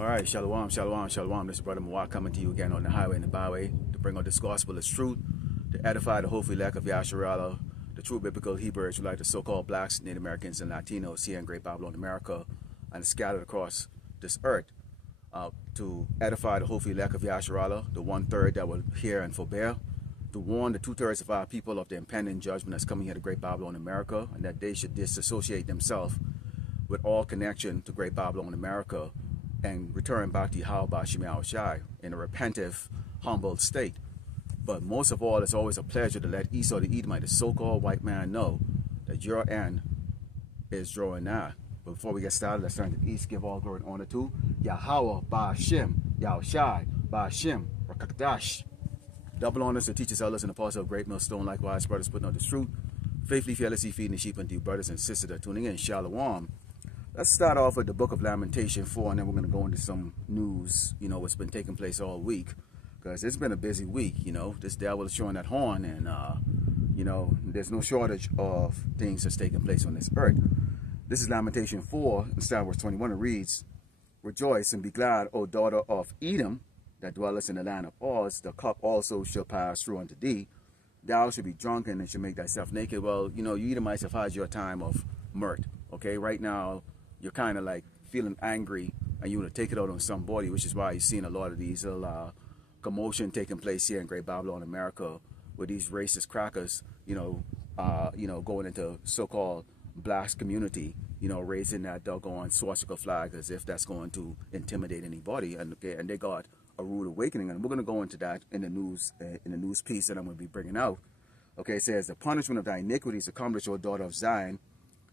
All right, shalom, shalom, shalom. This is Brother Mawak coming to you again on the highway and the byway to bring out this gospel as truth, to edify the hopeful elect of Yasharala, the true biblical Hebrews who like the so-called blacks, Native Americans, and Latinos here in Great Babylon, America, and scattered across this earth. To edify the hopeful elect of Yasharala, the 1/3 that will hear and forbear, to warn the 2/3 of our people of the impending judgment that's coming here to Great Babylon, America, and that they should disassociate themselves with all connection to Great Babylon, America, and return back to Yahweh Shema Shai in a repentive, humble state. But most of all, it's always a pleasure to let Esau the Edomite, the so-called white man, know that your end is drawing nigh. But before we get started, let's turn to the east, give all glory and honor to Yahweh Ba'Shem, Yahushai Ba'Shem, Rakakdash. Double honors to teachers, elders, and apostles of Great Millstone, likewise, brothers putting out this truth, faithfully, fearlessly feeding the sheep unto you, brothers and sisters that are tuning in. Shalom. Let's start off with the book of Lamentation 4, and then we're going to go into some news, what's been taking place all week. Because it's been a busy week, This devil is showing that horn, and, there's no shortage of things that's taking place on this earth. This is Lamentation 4, and start verse 21. It reads, Rejoice and be glad, O daughter of Edom, that dwellest in the land of Oz. The cup also shall pass through unto thee. Thou shalt be drunken and shall make thyself naked. Well, you Edomites have had your time of mirth, okay? Right now, you're kind of like feeling angry and you want to take it out on somebody, which is why you're seeing a lot of these commotion taking place here in Great Babylon, America, with these racist crackers, going into so-called black community, raising that doggone swastika flag as if that's going to intimidate anybody, and they got a rude awakening, and we're going to go into that in the news piece that I'm going to be bringing out. Okay, it says, the punishment of thy iniquities accomplished, O daughter of Zion.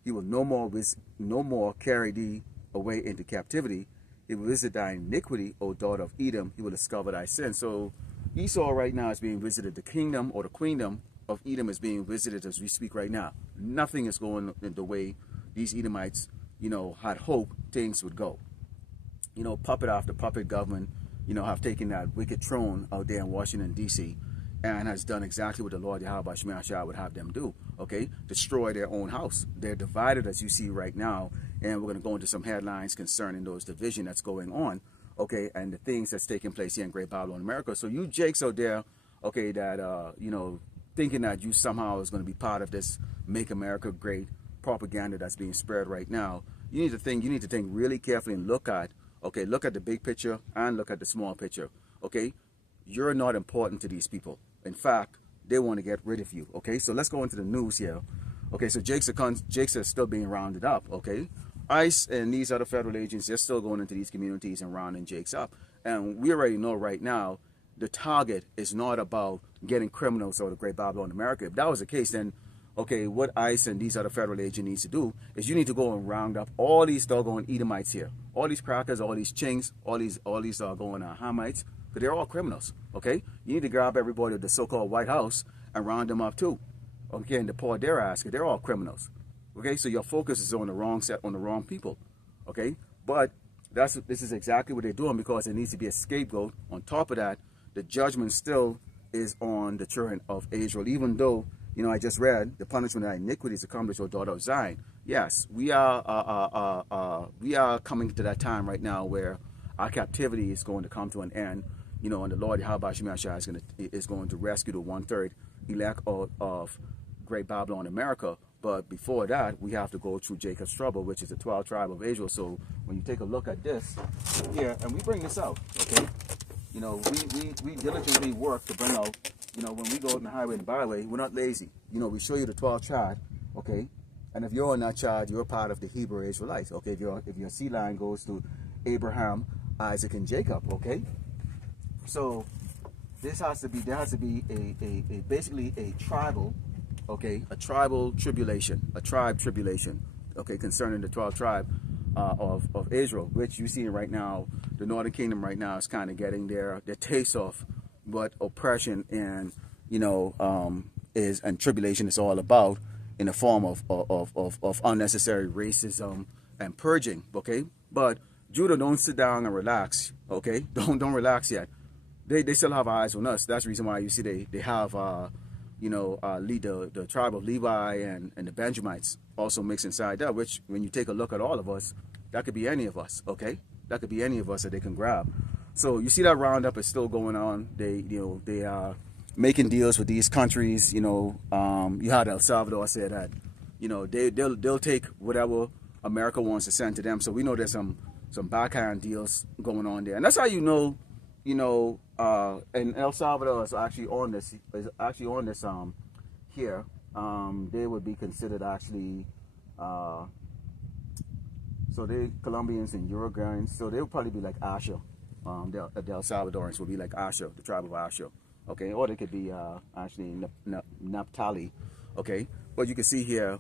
He will no more carry thee away into captivity. He will visit thy iniquity, O daughter of Edom. He will discover thy sin. So Esau right now is being visited. The kingdom or the queendom of Edom is being visited as we speak right now. Nothing is going in the way these Edomites, had hoped things would go. Puppet after puppet government, have taken that wicked throne out there in Washington, D.C., and has done exactly what the Lord Yahweh Shema Shai would have them do, okay? Destroy their own house. They're divided, as you see right now, and we're going to go into some headlines concerning those division that's going on, okay, and the things that's taking place here in Great Babylon, America. So you jakes out there, okay, that, thinking that you somehow is going to be part of this Make America Great propaganda that's being spread right now, you need to think really carefully and look at the big picture and look at the small picture, okay? You're not important to these people. In fact, they want to get rid of you, okay? So let's go into the news here. Okay, so Jakes are still being rounded up, okay? ICE and these other federal agents, they're still going into these communities and rounding Jakes up. And we already know right now, the target is not about getting criminals out of Great Babylon, America. If that was the case, then, okay, what ICE and these other federal agents need to do is you need to go and round up all these doggone Edomites here. All these crackers, all these chinks, all these going Hamites, because they're all criminals, okay? You need to grab everybody at the so-called White House and round them up too, okay, and deport their ass, because they're all criminals, okay? So your focus is on the wrong people, okay? But this is exactly what they're doing, because there needs to be a scapegoat. On top of that, the judgment still is on the children of Israel, even though, I just read the punishment of iniquities accomplished, O daughter of Zion. Yes, we are coming to that time right now where our captivity is going to come to an end, and the Lord Yahweh Shema Shai is going to rescue the 1/3 elect of Great Babylon, America. But before that, we have to go through Jacob's trouble, which is the 12 tribe of Israel. So when you take a look at this here, and we bring this out, okay? We diligently work to bring out, when we go out in the highway and byway, we're not lazy. We show you the 12 tribe, okay? And if you're on that tribe, you're part of the Hebrew Israelites, okay? If your sea line goes to Abraham, Isaac, and Jacob, okay? So there has to be basically a tribal, okay, a tribal tribulation, a tribe tribulation, okay, concerning the 12 tribe of Israel, which you see right now. The Northern Kingdom right now is kind of getting their taste of what oppression and and tribulation is all about, in the form of unnecessary racism and purging, okay? But Judah, don't sit down and relax, okay? Don't relax yet. They still have eyes on us. That's the reason why you see they have lead the tribe of Levi and the Benjamites also mixed inside that, which when you take a look at all of us, that could be any of us, okay? That could be any of us that they can grab. So you see that roundup is still going on. They are making deals with these countries. You had El Salvador say that, they'll take whatever America wants to send to them. So we know there's some backhand deals going on there, and that's how and El Salvador is actually on this. Here. They would be considered actually. So they Colombians and Uruguayans. So they would probably be like Asha. The El Salvadorans would be like Asha, the tribe of Asha. Okay, or they could be actually Naphtali. Okay, but you can see here,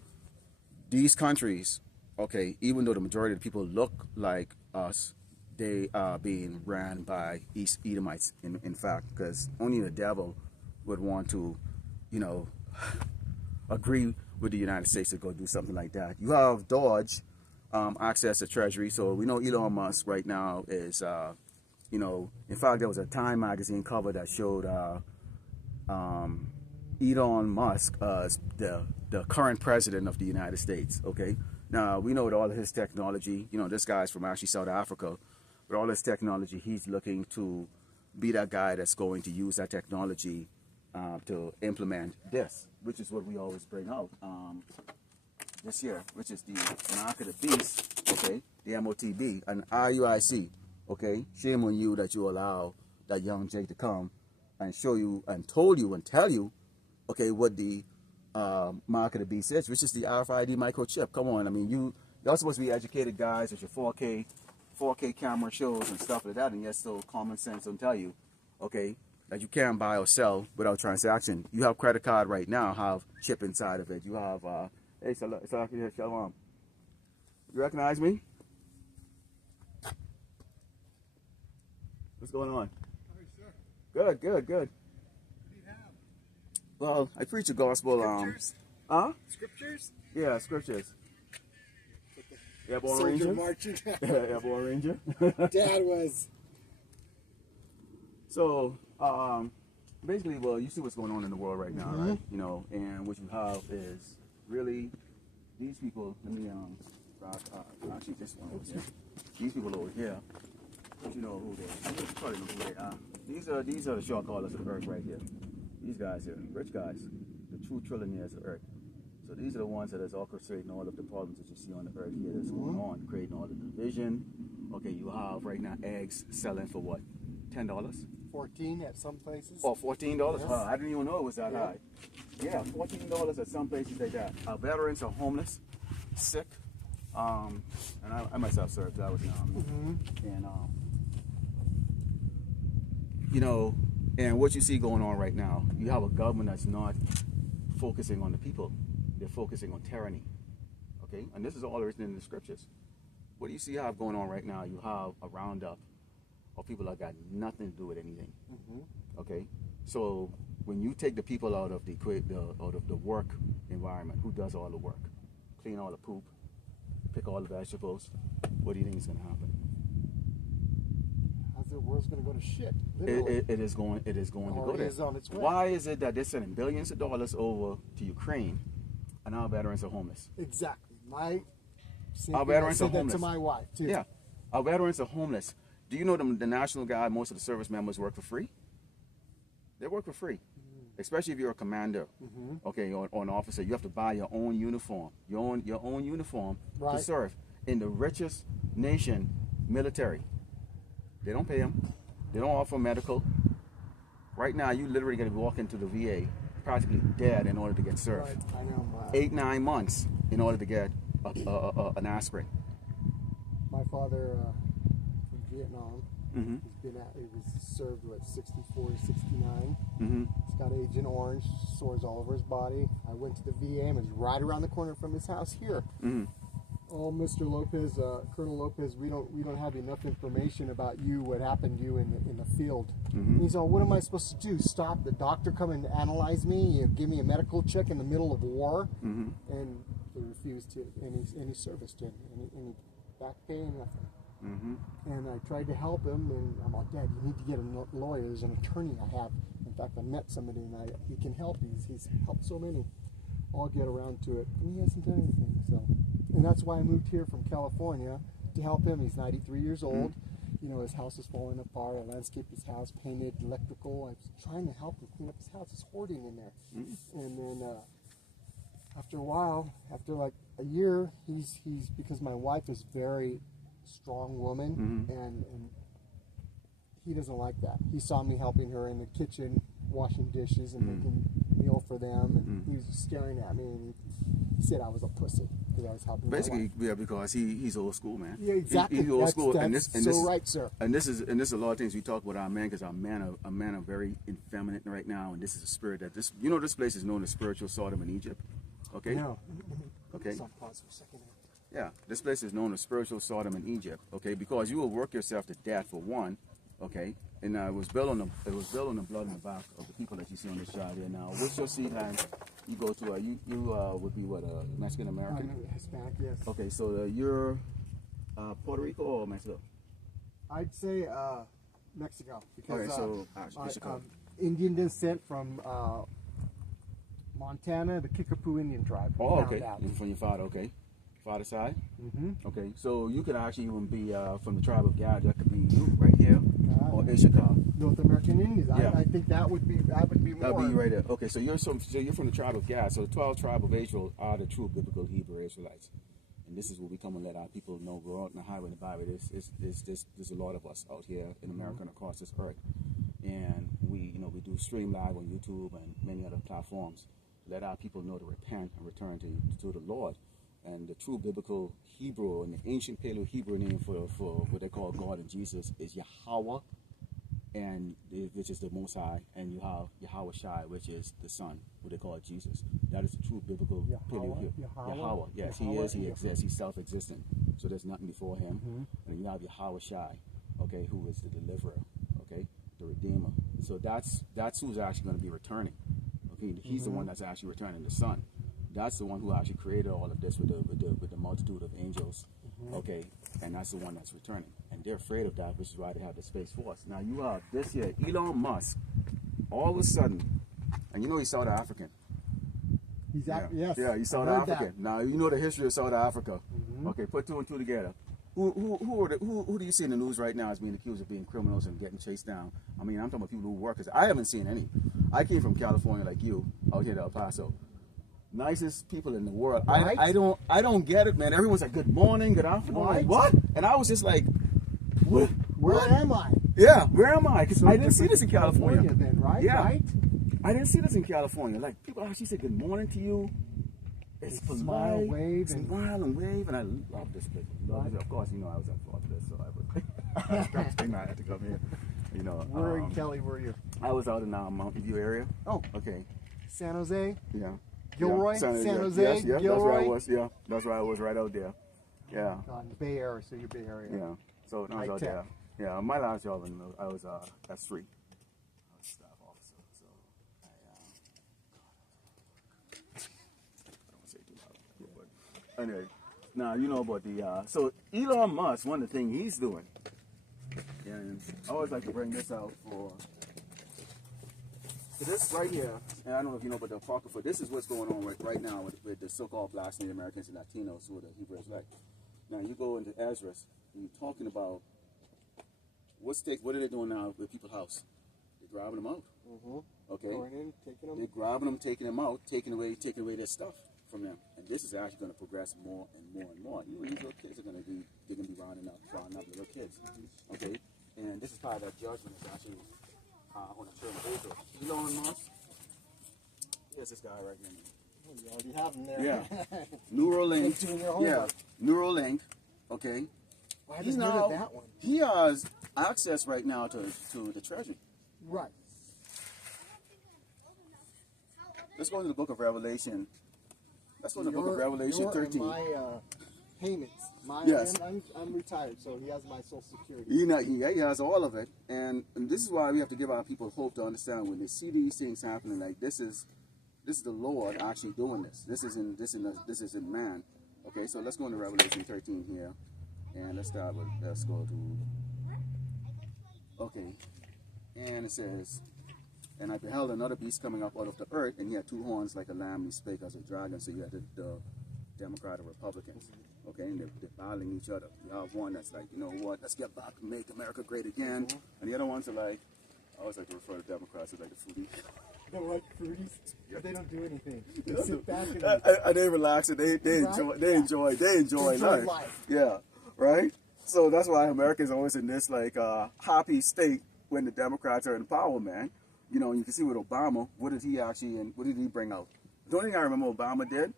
these countries. Okay, even though the majority of the people look like us, they are being ran by East Edomites, in fact, because only the devil would want to, agree with the United States to go do something like that. You have Dodge access to Treasury, so we know Elon Musk right now is, in fact, there was a Time magazine cover that showed Elon Musk as the current president of the United States, okay? Now, we know with all of his technology, this guy's from actually South Africa. With all his technology, he's looking to be that guy that's going to use that technology to implement this, which is what we always bring out this year, which is the mark of the beast, okay, the MOTB, and RUIC, okay? Shame on you that you allow that young Jake to come and show you and tell you, okay, what the mark of the beast is, which is the RFID microchip. Come on, I mean, y'all supposed to be educated guys with your 4K camera shows and stuff like that, and yet still common sense don't tell you, okay, that you can't buy or sell without transaction. You have credit card right now, have chip inside of it. You have, hey, Shalom. You recognize me? What's going on? Hi, sir. Good. What do you have? Well, I preach the gospel. Scriptures? Scriptures? Yeah, scriptures. Airborne Soldier Ranger. marching. Airborne Ranger. Dad was. So, basically, well, you see what's going on in the world right now, right? And what you have is really these people. Let me actually this one over here. These people over here. You know who they are. You probably know who they are. These are the short callers of the earth right here. These guys here, rich guys, the true trillionaires of earth. So these are the ones that is orchestrating all of the problems that you see on the earth here that's going on, creating all the division. Okay, you have right now eggs selling for what? $10? 14 at some places. Oh, $14? Yes. I didn't even know it was that high. Yeah, $14 at some places like that. Our veterans are homeless, sick, and I myself served. I was in the army. And and what you see going on right now, you have a government that's not focusing on the people. They're focusing on tyranny. Okay? And this is all written in the scriptures. What do you see have going on right now? You have a roundup of people that got nothing to do with anything. Okay? So when you take the people out of the work environment, who does all the work? Clean all the poop, pick all the vegetables, what do you think is going to happen? The world's going to go to shit. Literally. It is going to go there. It is on its way. Why is it that they're sending billions of dollars over to Ukraine and our veterans are homeless? Exactly. Our veterans are homeless. To my wife too. Yeah, our veterans are homeless. Do you know the National Guard? Most of the service members work for free. They work for free, especially if you're a commander, okay, or an officer. You have to buy your own uniform, your own uniform to serve in the richest nation, military. They don't pay them. They don't offer medical. Right now, you literally got to walk into the VA practically dead in order to get served. Right. I know. 8-9 months in order to get an aspirin. My father from Vietnam. He was served at 64 to 69. He's got Agent Orange, sores all over his body. I went to the VA and was right around the corner from his house here. Oh, Mr. Lopez, Colonel Lopez, we don't have enough information about you, what happened to you in the field. He's all, what am I supposed to do? Stop the doctor come and analyze me, give me a medical check in the middle of war? And they refused to any service to him, any back pay, nothing. And I tried to help him, and I'm like, Dad, you need to get a lawyer. There's an attorney I have. In fact, I met somebody, and he can help. He's helped so many. I'll get around to it. And he hasn't done anything, so. And that's why I moved here from California to help him. He's 93 years old. You know, his house is falling apart. I landscaped his house, painted, electrical. I was trying to help him clean up his house. He's hoarding in there. And then after a while, after like a year, he's because my wife is very strong woman, and he doesn't like that. He saw me helping her in the kitchen, washing dishes and making meal for them, and he was staring at me, and he said I was a pussy because I was helping. Basically, yeah, because he's old school, man. Yeah, exactly. He's old school, that's right, sir. And this is a lot of things we talk about our men, because our men are very effeminate right now, and this is a spirit that this place is known as spiritual Sodom in Egypt. Okay. No. Okay. So pause for a second. Yeah, this place is known as spiritual Sodom in Egypt. Okay, because you will work yourself to death for one. Okay, and it was built on the blood in the back of the people that you see on this shot here. Now, what's your seed line? You go to you would be what, a Mexican American? Hispanic, yes. Okay, so you're Puerto Rico or Mexico? I'd say Mexico, because Mexico. Indian descent from Montana, the Kickapoo Indian tribe. Oh, okay. From your father, okay. Father side? Okay, so you could actually even be from the tribe of Gad. That could be you right here, or Ishakar. North American Indians. Yeah. I think that would be more. That'd be right there. Okay, so you're from the tribe of Gad. So the 12 tribe of Israel are the true biblical Hebrew Israelites. And this is what we come and let our people know. We're out in the highway and the byway. There's a lot of us out here in America and across this earth. And we do stream live on YouTube and many other platforms. Let our people know to repent and return to the Lord. And the true biblical Hebrew and the ancient Paleo Hebrew name for what they call God and Jesus is Yahweh, and which is the Most High, and you have Yahweh Shai, which is the Son, what they call Jesus. That is the true biblical Paleo Hebrew. Yahweh. Yes, He is. He exists. He's self-existent. So there's nothing before Him. And you have Yahweh Shai, okay, who is the deliverer, okay, the Redeemer. So that's who's actually going to be returning. Okay, He's the one that's actually returning, the Son. That's the one who actually created all of this with the multitude of angels, okay, and that's the one that's returning. And they're afraid of that, which is why they have the Space Force. Now you have this here, Elon Musk, all of a sudden, and you know he's South African. Yes. Yeah, he's South African. Now you know the history of South Africa. Okay, put two and two together. Who do you see in the news right now as being accused of being criminals and getting chased down? I mean, I'm talking about people who work. Cause I haven't seen any. I came from California like you, out here to El Paso. Nicest people in the world. Right? I don't get it, man. Everyone's like, good morning, good afternoon. Right. Like, what? And I was just like, where am I? Yeah, where am I? Because I didn't see this in California. Then, right? Yeah. Right? I didn't see this in California. Like, people actually say good morning to you. It's polite. Smile, wave, and I love this place. Of course, you know I was at fault for this, so I had to come here. You know, where in Cali were you? I was out in Mountain View area. Oh, okay. San Jose. Yeah. Gilroy, yeah. San Jose, yes, Gilroy. That's where I was. Yeah, that's where I was, right out there. Yeah. Bay Area, so you're Bay Area. Yeah. So I was out there. Yeah, my last job, I was S3. I was staff officer. So I don't say too loud. But anyway, now you know about the. So Elon Musk, one of the things he's doing, and I always like to bring this out for. So this right here, and I don't know if you know about the Apocrypha, this is what's going on right now with the so-called blacks, Native Americans, and Latinos who are the Hebrew Israelites. Now you go into Ezra, and you're talking about what are they doing now with people's house? They're grabbing them out. Okay. Going in, taking them. They're grabbing them, taking them out, taking away their stuff from them. And this is actually going to progress more and more and more. You know, these little kids are going to be rounding up little kids. Okay. And this is part of that judgment that's actually on the term of Israel. Elon Musk. Here's this guy right here. Oh, you already have him there. Yeah. Neuralink. Yeah. Neuralink. Okay. Well, he's now that one. He has access right now to the treasury. Right. Let's go to the book of Revelation. Let's go to the book of Revelation 13. My payments. Yes. I'm retired, so he has my Social Security. He has all of it, and this is why we have to give our people hope to understand when they see these things happening. Like this is the Lord actually doing this. This isn't man. Okay, so let's go into Revelation 13 here, and let's go to. Okay, and it says, and I beheld another beast coming up out of the earth, and he had two horns like a lamb, and he spake as a dragon. So you had the Democrat and Republicans. Okay, and they're battling each other. You have one that's like, you know what, let's get back and make America great again. And the other ones are like, I always like to refer to Democrats as like the foodies. They're like fruities, but they don't do anything. They sit back and they relax and they enjoy life. Yeah, right? So that's why Americans are always in this like happy state when the Democrats are in power, man. You know, you can see with Obama, what did he bring out? The only thing I remember Obama did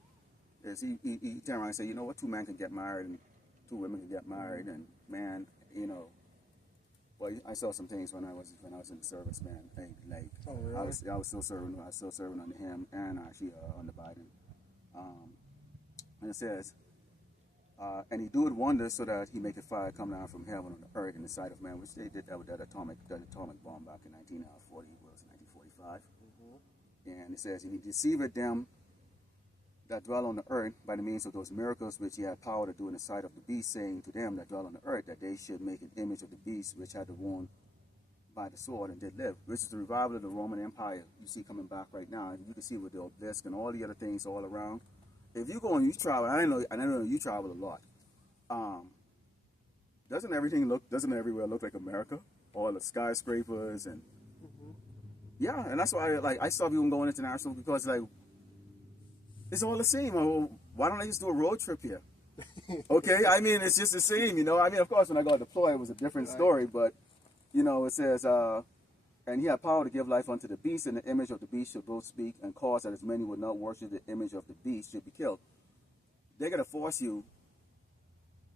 is he turned around and said, you know what, 2 men can get married and 2 women can get married, and man, you know, well, I saw some things when I was in the service, man. Like oh, really? I was still serving under him and actually under Biden. And it says, and he doeth wonders so that he maketh fire come down from heaven on the earth in the sight of man, which they did that with that atomic bomb back in 1945. And it says, and he deceiveth them that dwell on the earth by the means of those miracles which he had power to do in the sight of the beast, saying to them that dwell on the earth that they should make an image of the beast which had the wound by the sword and did live. Which is the revival of the Roman Empire you see coming back right now. And you can see with the obelisk and all the other things all around. If you go and you travel, I know you travel a lot. Doesn't everywhere look like America? All the skyscrapers and yeah, and that's why I stop even going international, because like it's all the same. Well, why don't I just do a road trip here? Okay, I mean it's just the same, you know. I mean, of course, when I got deployed, it was a different story, but you know, it says, and he had power to give life unto the beast, and the image of the beast should both speak, and cause that as many would not worship the image of the beast should be killed. They're gonna force you.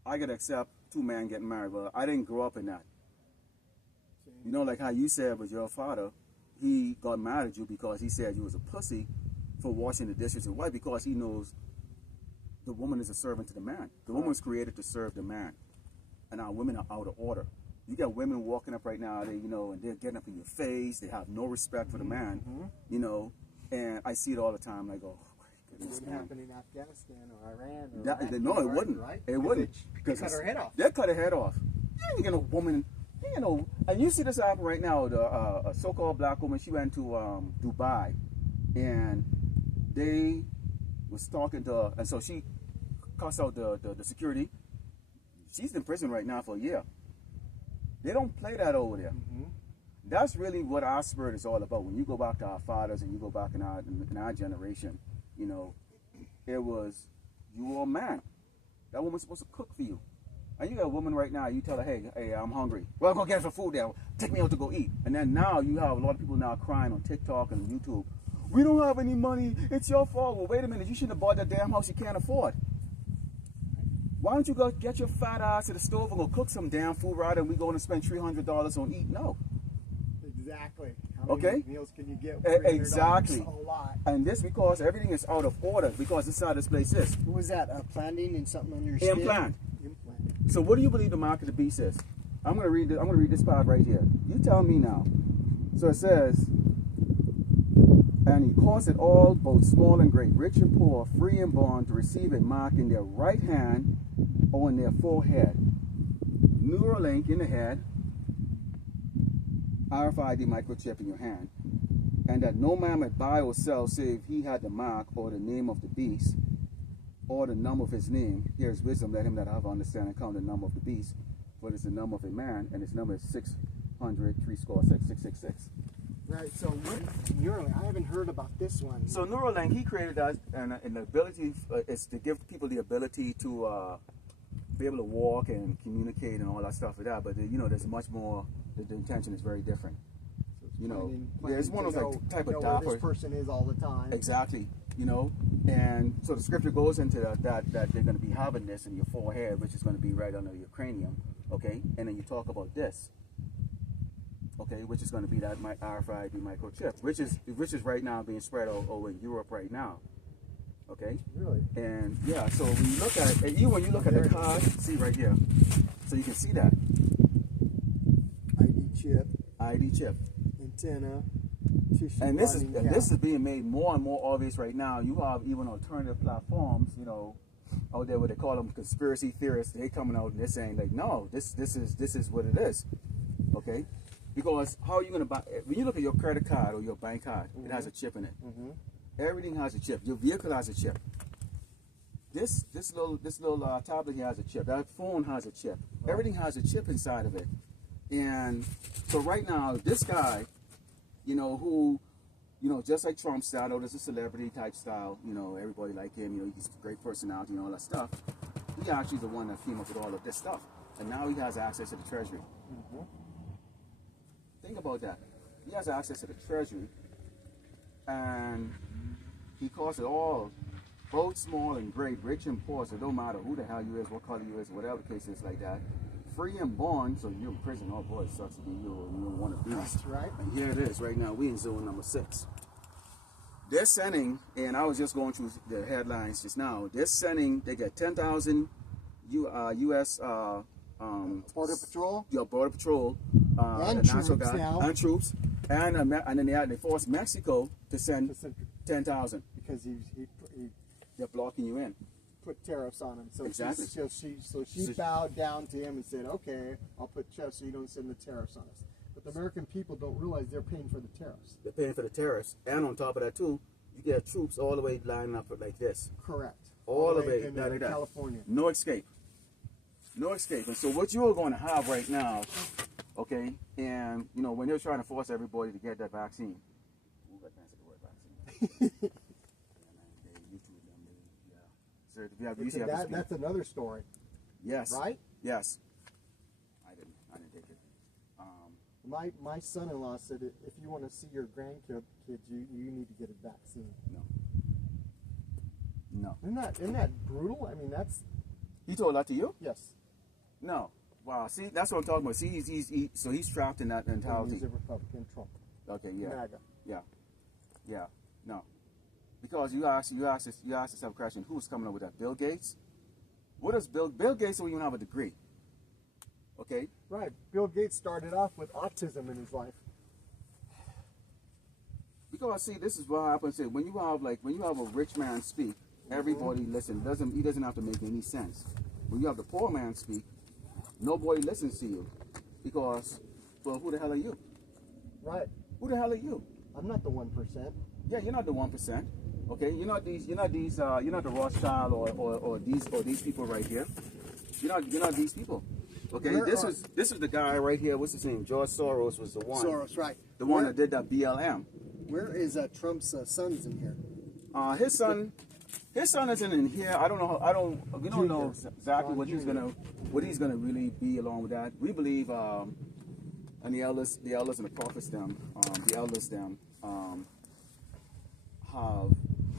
I gotta accept 2 men getting married. Well, I didn't grow up in that. You know, like how you said with your father, he got mad at you because he said you was a pussy for washing the dishes. And why? Because he knows the woman is a servant to the man. The woman was created to serve the man, and our women are out of order. You got women walking up right now, and they're getting up in your face. They have no respect for the man, you know. And I see it all the time. I go, oh, goodness, it wouldn't happen in Afghanistan or Iran. Or no, it wouldn't. Right? It wouldn't. Because cut her head off. They cut her head off. You ain't get no woman. You know, and you see this happen right now. A so-called black woman, she went to Dubai, and they was talking to her, and so she cussed out the security. She's in prison right now for a year. They don't play that over there. That's really what our spirit is all about. When you go back to our fathers and you go back in our generation, you know, it was, you were a man. That woman's supposed to cook for you. And you got a woman right now, you tell her, hey, I'm hungry. Well, go get some food there. Take me out to go eat. And then now you have a lot of people now crying on TikTok and YouTube. We don't have any money. It's your fault. Well, wait a minute. You shouldn't have bought that damn house you can't afford. Why don't you go get your fat ass to the stove and go cook some damn food rather than we going to spend $300 on eat? No. Exactly. How many meals can you get? Exactly. A lot. And this because everything is out of order because this is how this place is. What was that? Planting and something on your skin? Implant. So what do you believe the mark of the beast is? I'm gonna read this part right here. You tell me now. So it says, and he caused it all, both small and great, rich and poor, free and bond, to receive a mark in their right hand or in their forehead. Neuralink in the head, RFID microchip in your hand, and that no man might buy or sell save he had the mark or the name of the beast or the number of his name. Here is wisdom, let him that have understanding count the number of the beast, for it is the number of a man, and his number is 666. Right, so what Neuralink, I haven't heard about this one. So Neuralink, he created that, and the ability is to give people the ability to be able to walk and communicate and all that stuff like that. But you know, there's much more. The intention is very different. So it's it's one of those type of where this person is all the time. Exactly. You know, and so the scripture goes into that they're going to be having this in your forehead, which is going to be right under your cranium. Okay, and then you talk about this. Okay, which is going to be that RFID microchip, which is right now being spread over in Europe right now. Okay. Really? And yeah, so when you look at it, when you look at the card, see right here, so you can see that ID chip, antenna, tissue. and this is being made more and more obvious right now. You have even alternative platforms, you know, out there where they call them conspiracy theorists. They coming out and they're saying like, no, this is what it is. Okay. Because how are you going to buy, when you look at your credit card or your bank card, it has a chip in it. Everything has a chip. Your vehicle has a chip. this little tablet here has a chip. That phone has a chip. Right. Everything has a chip inside of it. And so right now, this guy, you know, who, you know, just like Trump style, there's a celebrity type style, you know, everybody like him, you know, he's a great personality and all that stuff. He actually the one that came up with all of this stuff. And now he has access to the treasury. Mm-hmm. Think about that. He has access to the treasury, and he calls it all, both small and great, rich and poor, so it don't matter who the hell you is, what color you is, whatever the case is like that. Free and born, so you're in prison. Oh boy, it sucks to be you, or you don't want to be. That's right. And here it is, right now, we in zone number 6. They're sending, and I was just going through the headlines just now, they're sending, they get 10,000 U.S. Border Patrol. Yeah, Border Patrol. And troops now. And troops. And then they forced Mexico to send 10,000. Because he They're blocking you in. put tariffs on him. So Exactly. she bowed down to him and said, okay, I'll put tariffs so you don't send the tariffs on us. But the American people don't realize they're paying for the tariffs. They're paying for the tariffs. And on top of that, too, you get troops all the way lining up like this. Correct. All the way in like that. California. No escape. No escape. And so what you're going to have right now, okay, and, you know, when they're trying to force everybody to get that vaccine. Ooh, I can't say the word vaccine. That's another story. Yes. Right? Yes. I didn't take it. My son-in-law said if you want to see your grandkids, you need to get a vaccine. No. Isn't that brutal? I mean, that's. He told that to you? Yes. No. Wow. See, that's what I'm talking about. See, so he's trapped in that mentality. He's a Republican, Trump. Okay. Yeah. MAGA. Yeah. No. Because you asked yourself a question. Who's coming up with that? Bill Gates. What does Bill Gates don't even have a degree? Okay. Right. Bill Gates started off with autism in his life. Because see, this is what happens. When you have a rich man speak, everybody listen. He doesn't have to make any sense. When you have the poor man speak, nobody listens to you. Because, well, who the hell are you? Right. Who the hell are you? I'm not the 1%. Yeah, you're not the 1%. Okay, you're not the Rothschild or these people right here. You're not these people. Okay, this is the guy right here. What's his name? George Soros was the one. Soros, right? The one that did that BLM. Where is Trump's son's in here? His son isn't in here. I don't know. We don't know exactly what he's gonna really be along with that. We believe, and the elders and the prophets have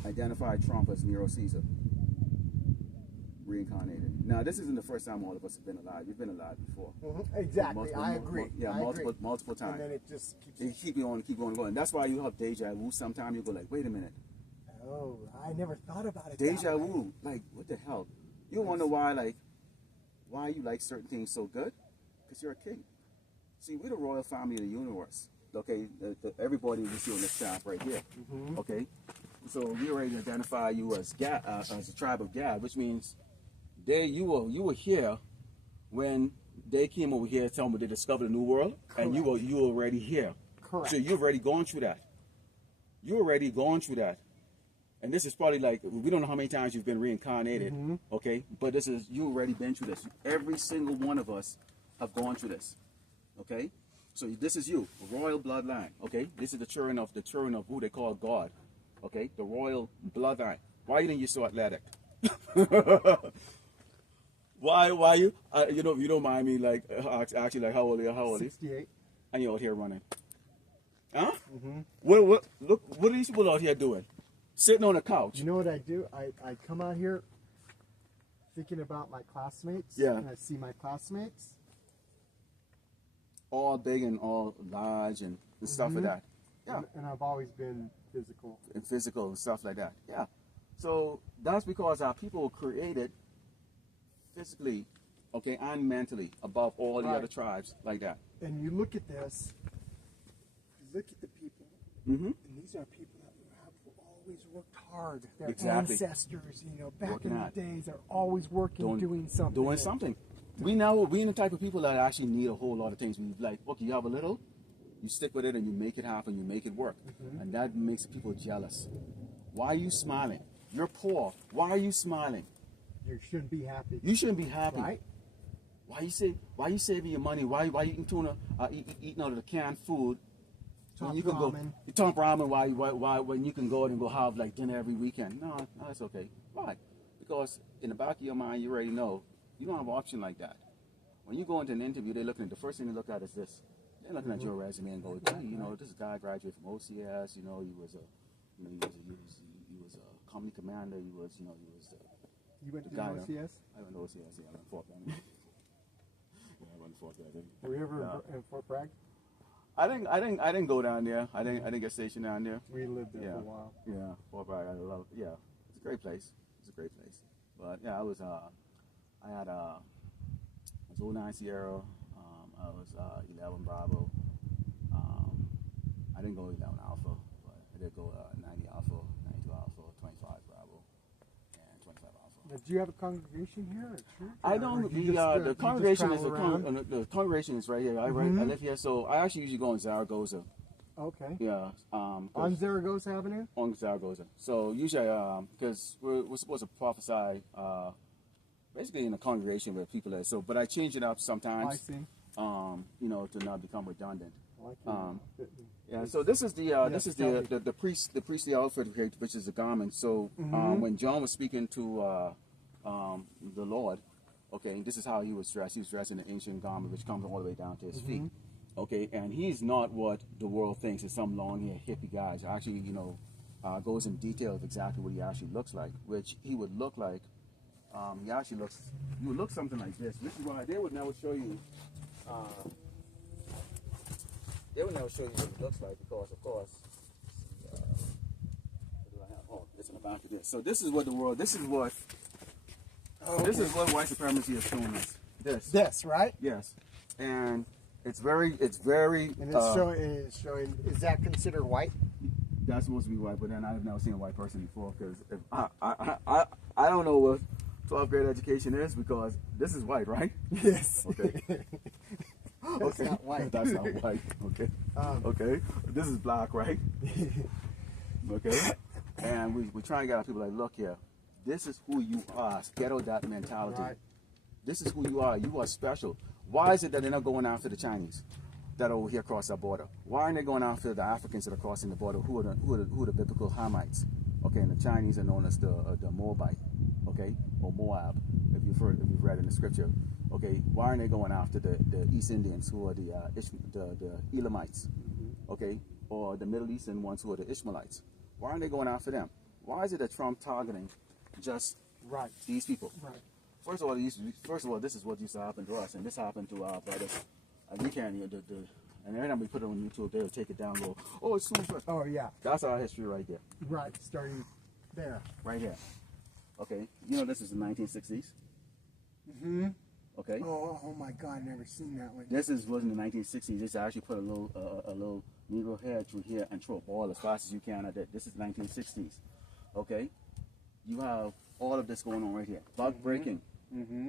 identified Trump as Nero Caesar, reincarnated. Now, this isn't the first time all of us have been alive. We've been alive before. Mm-hmm. Exactly. I agree. Multiple times. And then it just keeps... keep going. That's why you have deja vu. Sometimes you go like, wait a minute. Oh, I never thought about it. Deja vu. Like, what the hell? You wonder why you like certain things so good? Because you're a king. See, we're the royal family of the universe. Okay, everybody we see on this chart right here. Mm-hmm. Okay, so we already identify you as as a tribe of Gad, which means you were here when they came over here telling me they discovered a new world. Correct. And you were already here. Correct. So you've already gone through that. And this is probably like, we don't know how many times you've been reincarnated. Mm-hmm. Okay, but you already been through this. Every single one of us have gone through this. Okay. So this is you, a royal bloodline, okay? This is the children of who they call God, okay? The royal bloodline. Why you think you're so athletic? Why you? You know, if you don't mind me, like, actually, like, how old are you? 68. And you're out here running. Huh? Mm-hmm. What are these people out here doing? Sitting on a couch. You know what I do? I come out here thinking about my classmates. Yeah. And I see my classmates. All big and all large and stuff like that. Yeah. And I've always been physical. And physical and stuff like that. Yeah. So that's because our people were created physically, okay, and mentally above all the other tribes like that. And you look at this, look at the people, mm-hmm. and these are people that have always worked hard. Their ancestors, back working in the days, are always working, doing something. We the type of people that actually need a whole lot of things. We like, okay, you have a little, you stick with it and you make it happen, you make it work. Mm-hmm. And that makes people jealous. Why are you smiling? You're poor. Why are you smiling? You shouldn't be happy. You shouldn't be happy. Right? Why you saving your money? Why you eating tuna? Eating out of the canned food? Top You can ramen. go. You top ramen. Why when you can go and go have like dinner every weekend? No, that's okay. Why? Because in the back of your mind, you already know you don't have an option like that. When you go into an interview, they're looking at the first thing they look at is this. They're looking at your resume and go, gee, you know, this guy graduated from OCS. You know, he was a company commander. He was. You went to OCS? I went to OCS. Yeah, I went to Fort Bragg. Yeah, I went to Fort Bragg. Were you ever in Fort Bragg? I didn't go down there. I didn't get stationed down there. We lived there for a while. Yeah, Fort Bragg. I love. Yeah, it's a great place. It's a great place. But yeah, I was 09 Sierra. I was 11 Bravo. I didn't go 11 Alpha, but I did go 90 Alpha, 92 Alpha, 25 Bravo, and 25 Alpha. Now, do you have a congregation here at church? I don't. The congregation is the congregation is right here. I live here, so I actually usually go in Zaragoza. Okay. Yeah. On Zaragoza Avenue? On Zaragoza. So usually, because we're supposed to prophesy, basically in a congregation where people are. So, but I change it up sometimes. I see. You know, to not become redundant. Yeah. So this is the priestly outfit, which is the garment. So when John was speaking to the Lord, okay, this is how he was dressed. He was dressed in an ancient garment, which comes all the way down to his feet. Okay, and he's not what the world thinks is some long-haired hippie guy. Actually, you know, goes in detail of exactly what he actually looks like, which he would look like. He actually looks. You would look something like this. This is why they would never show you. They would never show you what it looks like because, of course, it's in the back of this. So this is what the world. This is what white supremacy is showing us. This, right? Yes, and it's very. And it's showing. Is that considered white? That's supposed to be white, but then I've never seen a white person before because I don't know what 12th grade education is because this is white, right? Yes. Okay. That's not white. That's not white. Okay. Okay. This is black, right? Okay. And we try and get our people like, look here. This is who you are. Ghetto that mentality. Right. This is who you are. You are special. Why is it that they're not going after the Chinese that are over here across our border? Why aren't they going after the Africans that are crossing the border? Who are the biblical Hamites? Okay, and the Chinese are known as the Moabite. Okay, or Moab, if you've read in the scripture. Okay, why aren't they going after the East Indians who are the Elamites? Okay, or the Middle Eastern ones who are the Ishmaelites? Why aren't they going after them? Why is it that Trump targeting just these people? Right. First of all, this is what used to happen to us, and this happened to our brothers. We can't even and every time we put it on YouTube, they'll take it down and go, oh, it's super. Oh yeah. That's our history right there. Right, starting there. Right here. Okay, you know this is the 1960s. Okay. Oh my God, I've never seen that one. This was in the 1960s. This actually put a little Negro head through here and throw a ball as fast as you can at it. This is 1960s. Okay, you have all of this going on right here. Bug breaking.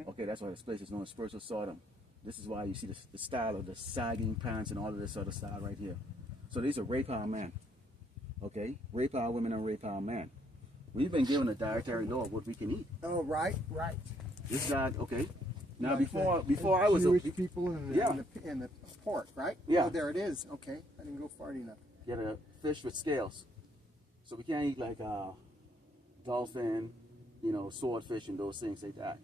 Okay, that's why this place is known as spiritual Sodom. This is why you see the style of the sagging pants and all of this other style right here. So these are rape our men. Okay, rape our women and rape our men. We've been given a dietary law of what we can eat. Oh right. This is not okay. Now Like before I was Jewish people and the pork, right? Yeah. Oh, there it is. Okay, I didn't go far enough. Get a fish with scales, so we can't eat like dolphin, you know, swordfish and those things like that.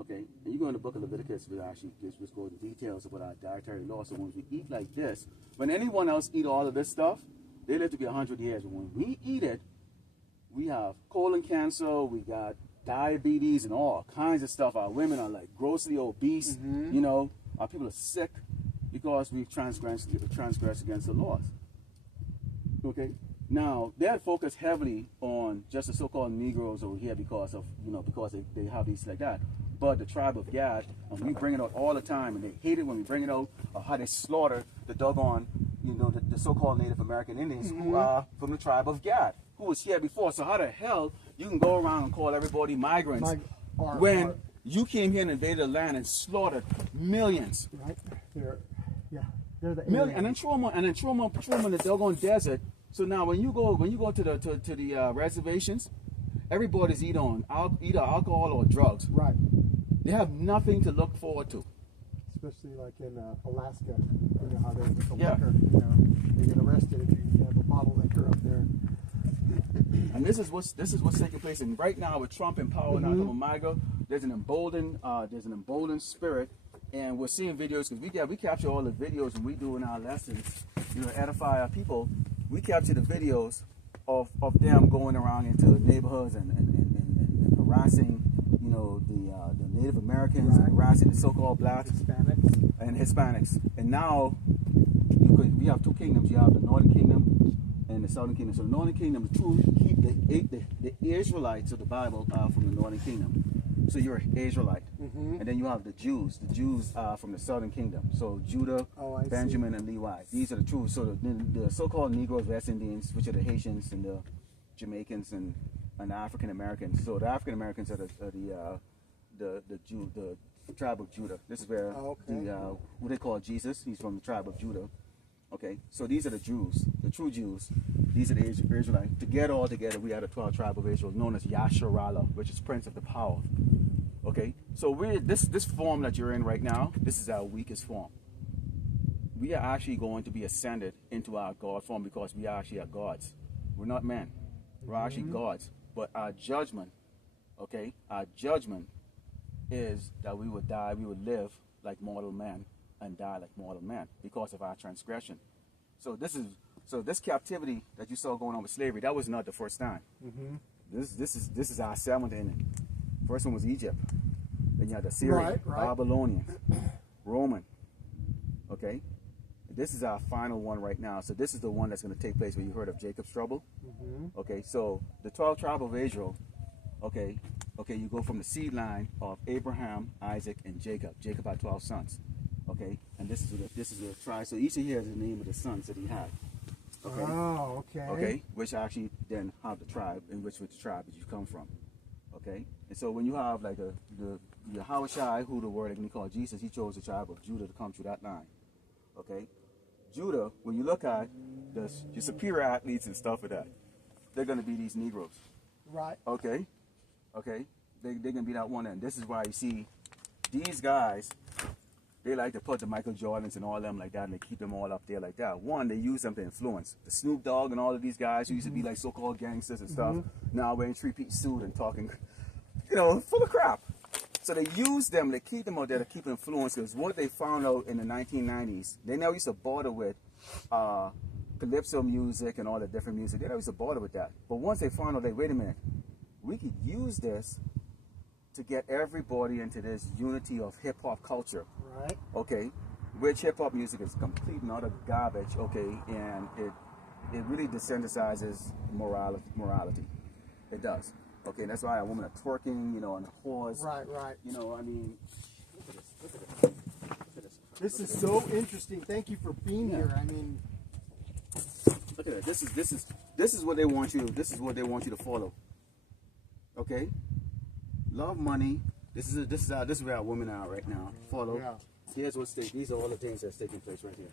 Okay, and you go in the book of Leviticus, we actually just go into details about our dietary law. So when we eat like this, when anyone else eat all of this stuff, they live to be 100 years. But when we eat it, we have colon cancer, we got diabetes and all kinds of stuff. Our women are like grossly obese. You know, our people are sick because we've transgressed against the laws. Okay. Now they had focused heavily on just the so-called Negroes over here because they have these like that. But the tribe of Gad, and we bring it out all the time, and they hate it when we bring it out, how they slaughter the doggone, the so-called Native American Indians who are from the tribe of Gad, who was here before. So how the hell you can go around and call everybody migrants when you came here and invaded the land and slaughtered millions? Right. They're the millions, and then throw them in the doggone desert. So now when you go to the reservations, everybody's either alcohol or drugs. Right. They have nothing to look forward to. Especially like in Alaska, you know how they're with the Yeah. liquor, you know, you get arrested if you have a bottle of liquor up there. And this is what's taking place. And right now with Trump in power, now coming MAGA, there's an emboldened spirit, and we're seeing videos because we capture all the videos and we do in our lessons, you know, edify our people. We capture the videos of them going around into neighborhoods and harassing, you know, the Native Americans, and harassing the so-called blacks, Hispanics. And now we have two kingdoms. You have the Northern Kingdom and the Southern Kingdom. So the Northern Kingdom, the Israelites of the Bible are from the Northern Kingdom. So you're an Israelite. And then you have the Jews. The Jews are from the Southern Kingdom. So Judah, Benjamin, and Levi. These are the true. So the so-called Negroes, West Indians, which are the Haitians and the Jamaicans and the African Americans. So the African Americans are the tribe of Judah. This is where what they call Jesus. He's from the tribe of Judah. Okay, so these are the Jews, the true Jews. These are the Israelites. All together, we are the 12 tribe of Israel, known as Yasharallah, which is Prince of the Power. Okay, so this form that you're in right now, this is our weakest form. We are actually going to be ascended into our God form because we actually are gods. We're not men. We're actually gods. But our judgment, okay, is that we would die, we would live like mortal men and die like mortal men because of our transgression. So this captivity that you saw going on with slavery, that was not the first time. This is our seventh inning. First one was Egypt. Then you had the Syrian, Babylonian, Roman. Okay, this is our final one right now. So this is the one that's going to take place where you heard of Jacob's trouble. Okay, so the 12 tribe of Israel. Okay, you go from the seed line of Abraham, Isaac, and Jacob. Jacob had 12 sons. Okay, and this is the tribe. So each of here is the name of the sons that he had. Okay. Oh, okay. Okay, which actually then have the tribe in which the tribe that you come from. Okay, and so when you have like the Yahushua, who the word that we call Jesus, he chose the tribe of Judah to come through that line. Okay, Judah, when you look at your superior athletes and stuff like that, they're going to be these Negroes. Right. Okay, they're going to be that one end. This is why you see these guys. They like to put the Michael Jordans and all them like that, and they keep them all up there like that. One, they use them to influence. The Snoop Dogg and all of these guys who used to be like so-called gangsters and stuff, now wearing three-piece suit and talking, you know, full of crap. So they use them, they keep them out there to keep influence, because what they found out in the 1990s, they never used to bother with calypso music and all the different music. They never used to bother with that. But once they found out, wait a minute, we could use this to get everybody into this unity of hip-hop culture. Right. Okay, which hip-hop music is complete and utter garbage, okay, and it really desensitizes morality. It does. Okay, that's why a woman are twerking, you know, on a horse. Right. You know, I mean, look at this. This is so interesting. Thank you for being here. I mean, look at it. This is what they want you. This is what they want you to follow. Okay, love money. This is where our women are right now. Follow. Yeah. Here's what's taking. These are all the things that's taking place right here.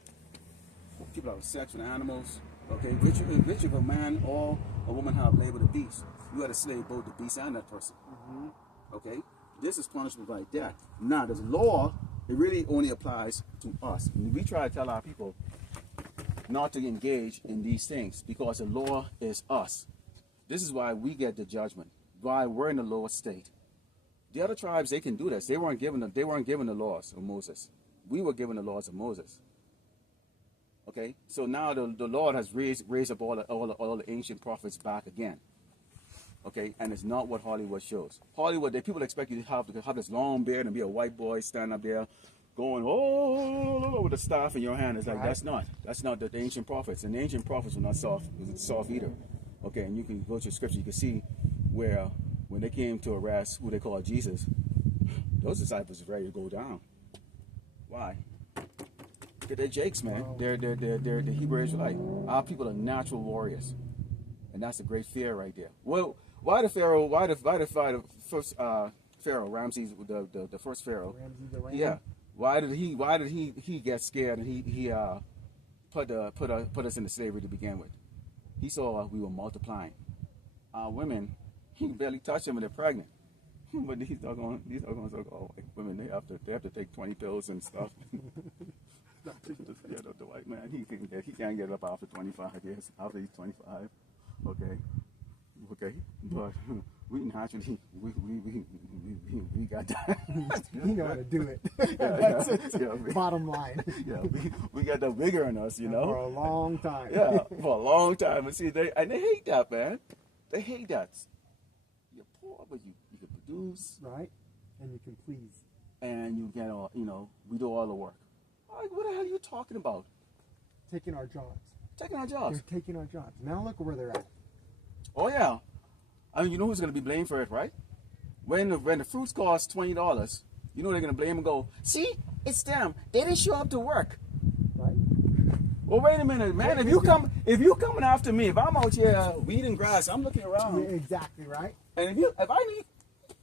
People have sex with animals. Okay, which of a man or a woman have labeled a beast? You got to slay both the beast and that person. Okay, this is punishment by death. Now, there's law. It really only applies to us. And we try to tell our people not to engage in these things because the law is us. This is why we get the judgment. Why we're in the lower state. The other tribes, they can do this. They weren't given the laws of Moses. We were given the laws of Moses. Okay, so now the Lord has raised up all the ancient prophets back again. Okay, and it's not what Hollywood shows. Hollywood, people expect you to have this long beard and be a white boy standing up there, going with the staff in your hand. It's like that's not the ancient prophets. And the ancient prophets were not soft either. Okay, and you can go to scripture, you can see where when they came to arrest who they called Jesus, those disciples were ready to go down. Why? Look at their jakes, man. They're the Hebrew Israelite. Our people are natural warriors, and that's a great fear right there. Well, why the first Pharaoh, Ramses, the first Pharaoh? Ramses the Ram? Yeah. Why did he get scared and he put us into slavery to begin with? He saw we were multiplying. Our women You can barely touch them and they're pregnant. But these doggone so-called white women, they have to take 20 pills and stuff. The white man, he can't get up after 25 years. After he's 25, okay. But we naturally we got that. You know how to do it. That's it. Yeah, Bottom line. Yeah, we got the vigor in us, you know. For a long time. Yeah, for a long time. And see, they hate that, man. They hate that. You're poor, but you can produce, right? And you can please. And you get all, we do all the work. Like, what the hell are you talking about? Taking our jobs. Taking our jobs. They're taking our jobs. Now look where they're at. Oh yeah, I mean, you know who's gonna be blamed for it, right? When the fruits cost $20, you know they're gonna blame and go, see, it's them. They didn't show up to work. Right. Well, wait a minute, man. If you coming after me, if I'm out here weeding grass, I'm looking around. Yeah, exactly right. And if I need,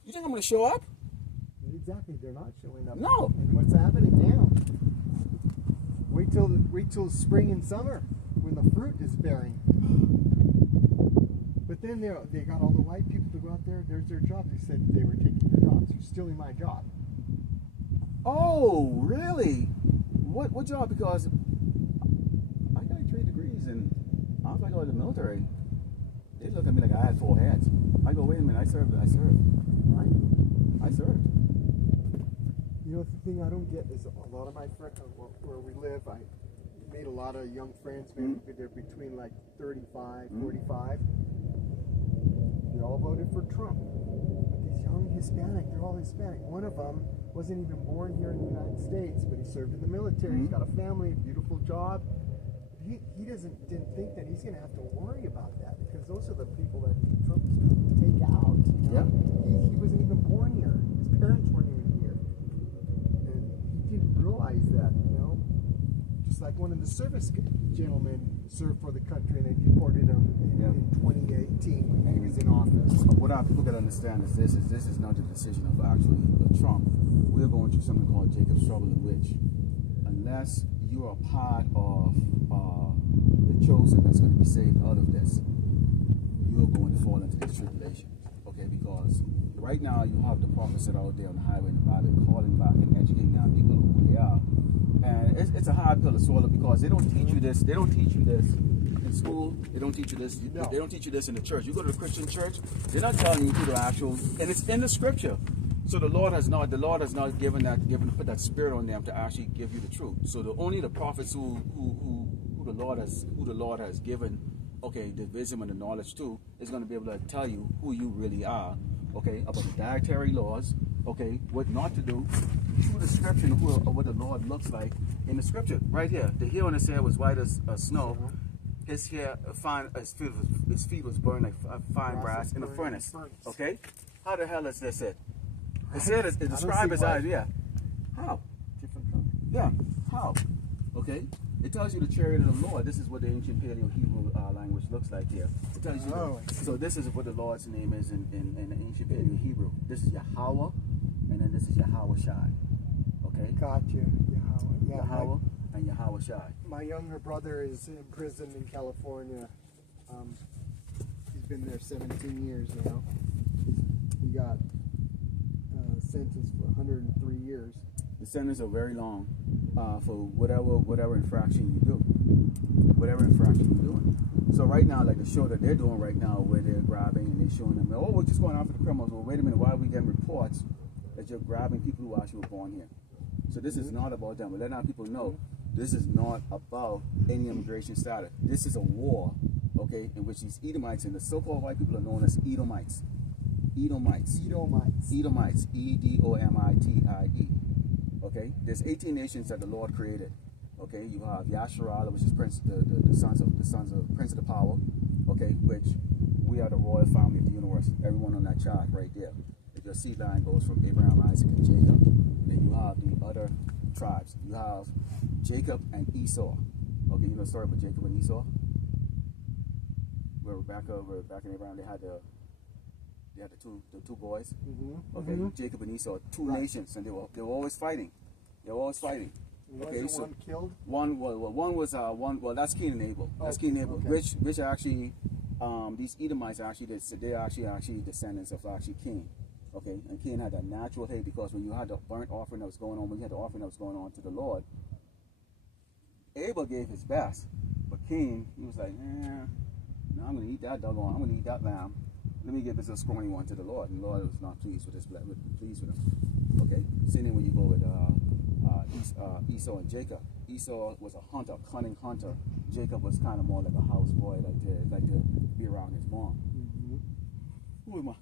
you think I'm gonna show up? Exactly. They're not showing up. No. And what's happening now? Wait till spring and summer when the fruit is bearing. But then they got all the white people to go out there. There's their job. They said they were taking their jobs. You're stealing my job. Oh, really? What job? Because I got 3 degrees and I was like, oh, the military. They look at me like I had 4 heads. I go, wait a minute, I served. Right? I served. You know, the thing I don't get is a lot of my friends, where we live, I made a lot of young friends, maybe they're between like 35, 45. They all voted for Trump. But these young Hispanic, they're all Hispanic. One of them wasn't even born here in the United States, but he served in the military. He's got a family, beautiful job. He didn't think that he's going to have to worry about that, because those are the people that Trump is going to take out. You know? He wasn't even born here. His parents weren't even here. And he didn't realize that, Just like one of the service gentlemen served for the country and they deported him in 2018 when he was in office. But what our people got to understand is this is not the decision of actually Trump. We're going through something called Jacob's trouble, in which unless you are part of the chosen that's going to be saved out of this, you're going to fall into this tribulation. Okay, because right now you have the prophets that are out there on the highway and the byway calling back and educating our people on who they are. And it's a hard pill to swallow, because they don't teach you this. They don't teach you this in school. They don't teach you this. No. They don't teach you this in the church. You go to the Christian church, they're not telling you who the actual, and it's in the scripture. So the Lord has not put that spirit on them to actually give you the truth. So only the prophets who the Lord has given, okay, the wisdom and the knowledge to, is going to be able to tell you who you really are, okay, about the dietary laws, okay, what not to do, through the scripture, and what the Lord looks like in the scripture. Right here, the hair on his head was white as snow. His hair, his feet was burned like fine brass in a furnace. Okay, how the hell is this it? It said it describes his eyes. Yeah, how? Different color. Yeah, how? Okay, it tells you the chariot of the Lord. This is what the ancient Paleo Hebrew language looks like here. It tells you. So this is what the Lord's name is in the ancient Paleo Hebrew. This is Yahweh, and then this is Yahweh Shai. Okay. Gotcha. Yahweh. Yeah. Yahweh and Yahweh Shai. My younger brother is in prison in California. He's been there 17 years now. He got sentenced for 103 years. The sentences are very long for whatever infraction you do. Whatever infraction you're doing. So right now, like the show that they're doing right now, where they're grabbing and they're showing them, oh, we're just going after the criminals. Well, wait a minute, why are we getting reports that you're grabbing people who actually were born here? So this is not about them. We're letting our people know this is not about any immigration status. This is a war, okay, in which these Edomites and the so-called white people are known as Edomites. Edomites. E-D-O-M-I-T-I-E. Okay? There's 18 nations that the Lord created. Okay? You have Yasharala, which is the sons of Prince of the Power. Okay? Which we are the royal family of the universe. Everyone on that chart right there. If your seed line goes from Abraham, Isaac, and Jacob, then you have the other tribes. You have Jacob and Esau. Okay, you know the story about Jacob and Esau? Where Rebecca and Abraham, they had the two boys. Okay, Jacob and Esau, two nations, and they were always fighting. Okay, so one killed? One was that's Cain and Abel. That's Cain and Abel, which actually these Edomites actually, they're actually descendants of actually Cain. Okay, and Cain had a natural hate because when you had the burnt offering that was going on, when you had the offering that was going on to the Lord, Abel gave his best, but Cain, he was like, no, I'm going to eat that doggone, I'm going to eat that lamb. Let me give this a scrawny one to the Lord. And the Lord was not pleased with his pleased with him. Okay, same thing when you go with Esau and Jacob. Esau was a hunter, cunning hunter. Jacob was kind of more like a houseboy, like to be around his mom. Who am I?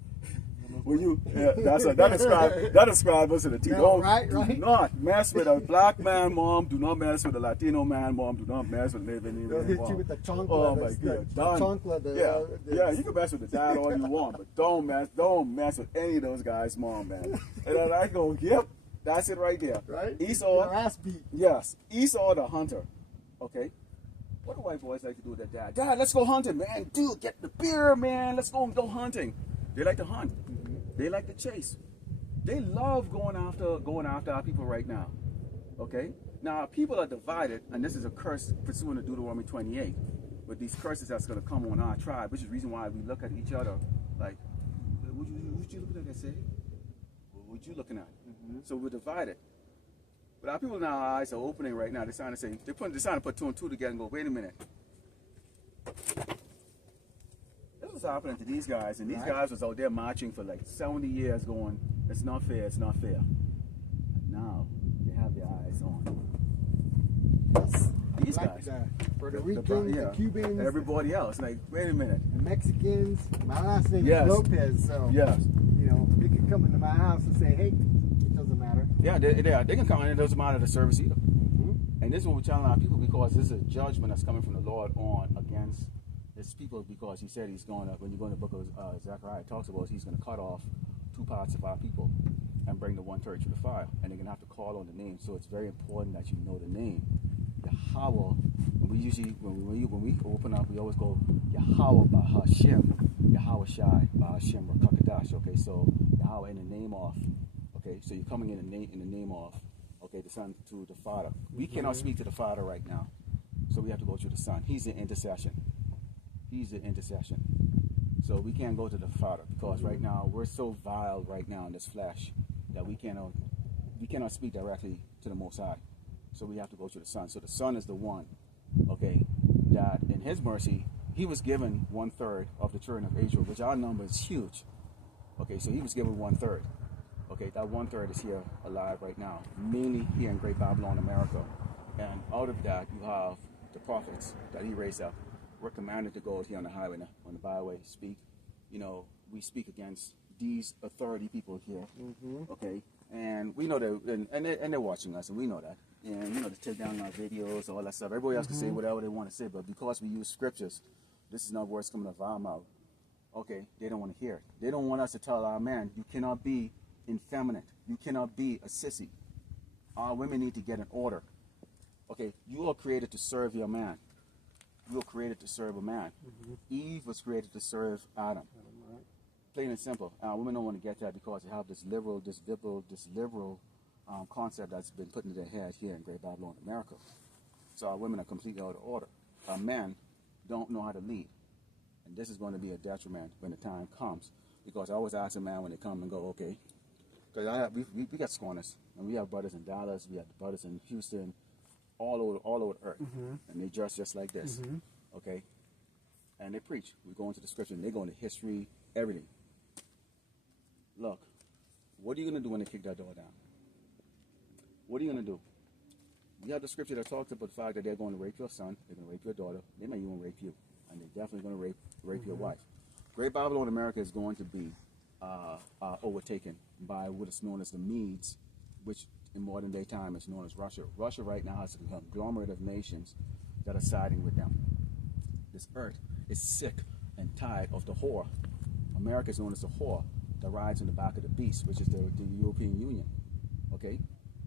When you, that describes us in the team. No, right. Do not mess with a black man mom. Do not mess with a Latino man mom. Do not mess with a Native Indian They'll hit mom. you with the chancla. Oh my God, done. Yeah, you can mess with the dad all you want, but don't mess with any of those guys' mom, man. And then I go, yep, that's it right there. Right? Esau, your ass beat. yes, Esau the hunter. Okay. What do white boys like to do with their dad? Dad, let's go hunting, man. Dude, get the beer, man. Let's go hunting. They like to hunt. They like to chase. They love going after our people right now. Okay? Now, people are divided, and this is a curse pursuant to Deuteronomy 28. With these curses that's going to come on our tribe, which is the reason why we look at each other like, what you looking at that say? What you looking at? So we're divided. But our people now, our eyes are opening right now. They're trying to say, they're trying to put two and two together and go, wait a minute. This was happening to these guys, and these guys was out there marching for like 70 years going, it's not fair, it's not fair. And now, they have their eyes on these guys. Puerto Ricans, the Cubans, everybody else. Like, wait a minute. The Mexicans. My last name is Lopez, so you know, they can come into my house and say, hey, it doesn't matter. Yeah, they can come in, it doesn't matter the service either. And this is what we're telling our people, because this is a judgment that's coming from the Lord on against his people, because he said he's going to, when you go in the book of Zechariah, it talks about he's going to cut off 2 parts of our people and bring the 1/3 to the fire, and they're going to have to call on the name. So it's very important that you know the name. Yahweh, and we usually, when we open up, we always go Yahweh Bahashem, Yahweh Shai Bahashem Rakakadash. Okay, so Yahweh in the name of. Okay, so you're coming in the name of. Okay, the Son to the Father. We cannot speak to the Father right now, so we have to go through the Son. He's the intercession. He's the intercession. So we can't go to the Father, because right now we're so vile right now in this flesh that we cannot speak directly to the Most High. So we have to go to the Son. So the Son is the one, okay, that in his mercy, he was given 1/3 of the children of Israel, which our number is huge. Okay, so he was given 1/3. Okay, that 1/3 is here alive right now, mainly here in Great Babylon, America. And out of that, you have the prophets that he raised up. We're commanded to go here on the highway, on the byway, speak. You know, we speak against these authority people here. Okay, and we know that, and they're watching us, and we know that. And you know, to take down our videos, all that stuff. Everybody else can say whatever they want to say, but because we use scriptures, this is not words coming out of our mouth. Okay, they don't want to hear it. They don't want us to tell our man, you cannot be effeminate. You cannot be a sissy. Our women need to get in order. Okay, you are created to serve your man. You are created to serve a man. Eve was created to serve Adam. Plain and simple. Women don't want to get that because they have this liberal concept that's been put into their head here in Great Babylon, America. So our women are completely out of order. Our men don't know how to lead. And this is going to be a detriment when the time comes. Because I always ask a man when they come and go, okay, because we got scorners, and we have brothers in Dallas, we have brothers in Houston, all over the earth, and they dress just like this, okay? And they preach. We go into the scripture, and they go into history, everything. Look, what are you going to do when they kick that door down? What are you going to do? You have the scripture that talks about the fact that they're going to rape your son, they're going to rape your daughter, they may even rape you, and they're definitely going to rape your wife. Great Babylon, America is going to be overtaken by what is known as the Medes, which in modern day time is known as Russia. Russia right now has a conglomerate of nations that are siding with them. This earth is sick and tired of the whore. America is known as the whore that rides on the back of the beast, which is the European Union. Okay?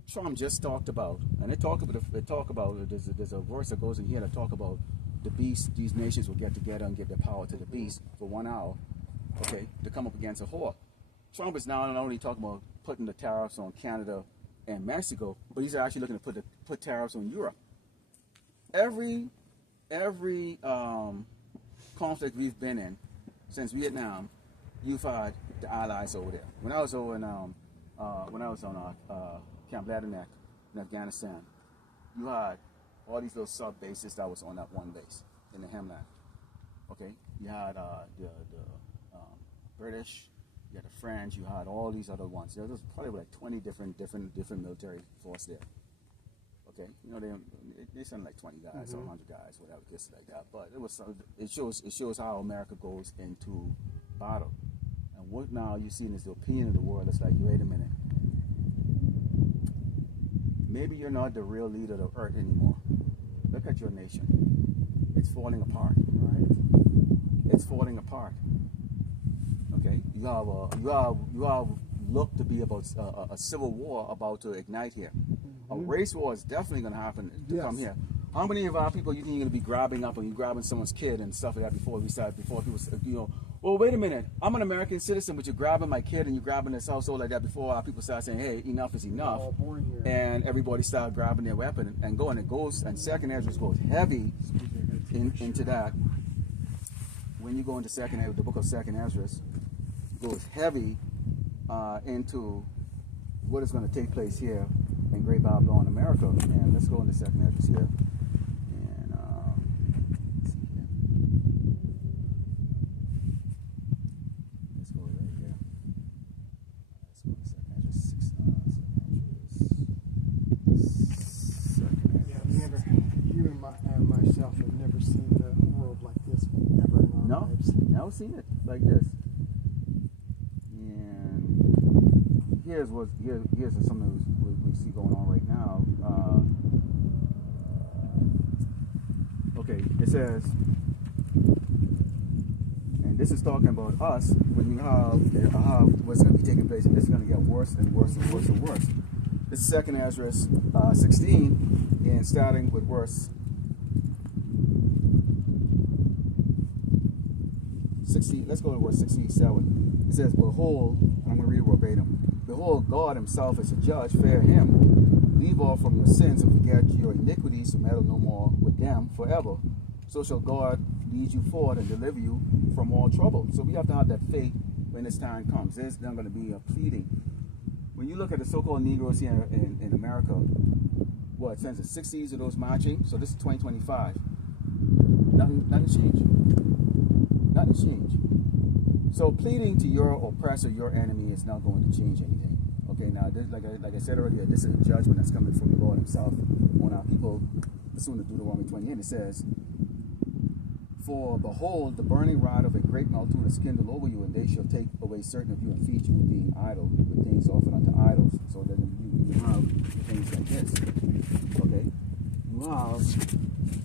Trump just talked about, and there's a verse that goes in here that talk about the beast. These nations will get together and give their power to the beast for 1 hour, okay, to come up against a whore. Trump is now not only talking about putting the tariffs on Canada and Mexico, but he's actually looking to put tariffs on Europe. Every conflict we've been in since Vietnam, you've had the allies over there. When I was over in, when I was on Camp Ladderneck in Afghanistan, you had all these little sub bases that was on that one base in the Hemland. Okay, you had the British, you had the French, you had all these other ones. There was probably like 20 different military force there. Okay, you know they send like 20 guys or 100 guys, whatever, just like that. But it shows how America goes into battle. And what now you're seeing is the opinion of the world. It's like, wait a minute, maybe you're not the real leader of the earth anymore. Look at your nation; it's falling apart. Right? It's falling apart. Okay, you have looked to be about a civil war about to ignite here. A race war is definitely going to happen to come here. How many of our people you think you're going to be grabbing up, and you grabbing someone's kid and stuff like that before people, you know, well, wait a minute, I'm an American citizen, but you're grabbing my kid and you're grabbing this household like that before our people start saying, hey, enough is enough. And everybody started grabbing their weapon and going. It goes, and Second Ezra goes heavy into that. When you go into the book of Second Ezra, goes heavy into what is going to take place here in Great Babylon, America. And let's go into Second Ezra here. And let's see here. Let's go right here. Let's go to Second Ezra 6. You and myself have never seen the world like this ever in our lives. Never seen it like this. And here's something we see going on right now. Okay, it says, and this is talking about us when you have what's going to be taking place, and this is going to get worse and worse and worse and worse. This is Second Ezra 16, and starting with verse 16. Let's go to verse 67. It says, behold, I'm going to read it verbatim. Behold, God himself is a judge, fear him. Leave off from your sins and forget your iniquities, and meddle no more with them forever. So shall God lead you forward and deliver you from all trouble. So we have to have that faith when this time comes. There's not going to be a pleading. When you look at the so-called Negroes here in America, what, since the 60s of those marching, so this is 2025, nothing changed. Nothing changed. So pleading to your oppressor, your enemy, is not going to change anything. Okay, now, this, like I said earlier, this is a judgment that's coming from the Lord himself on our people. Pursuant to Deuteronomy 28, it says, for behold, the burning rod of a great multitude is kindled over you, and they shall take away certain of you and feed you with being idle, with things offered unto idols. So that you have things like this. Okay? You have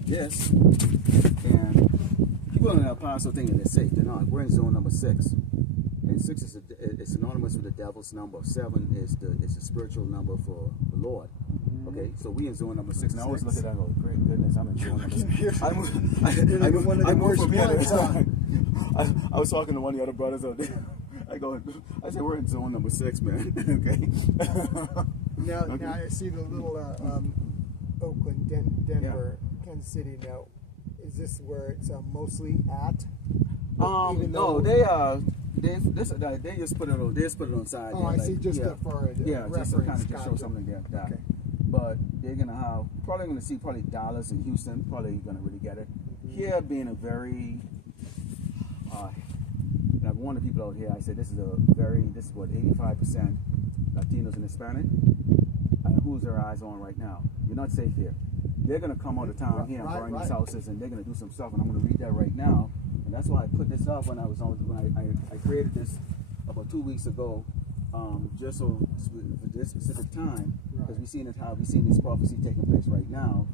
this, and people in the Paso thing, and they're safe. They're not. We're in zone number 6. And 6 is it's synonymous with the devil's number. 7 is the spiritual number for the Lord. Okay, so we in zone number 6. And I always look at that and go, great goodness, I'm in zone number 6. I was talking to one of the other brothers out there. I said, we're in zone number 6, man. Okay. Now I see the little Oakland, Denver, Kansas City. Now, is this where it's mostly at? No, they just put it on. They just put it on side. Oh, I see. Just for reference. Just to kind of show something there. Okay. But they're gonna see Dallas and Houston. Probably gonna really get it. Here being a very, and I've warned the people out here. I said this is what 85% Latinos and Hispanic. And who's their eyes on right now? You're not safe here. They're gonna come out of town here and burn these houses, and they're gonna do some stuff. And I'm gonna read that right now. And that's why I put this up when I created this about 2 weeks ago, just so for this specific time, because we've seen this prophecy taking place right now.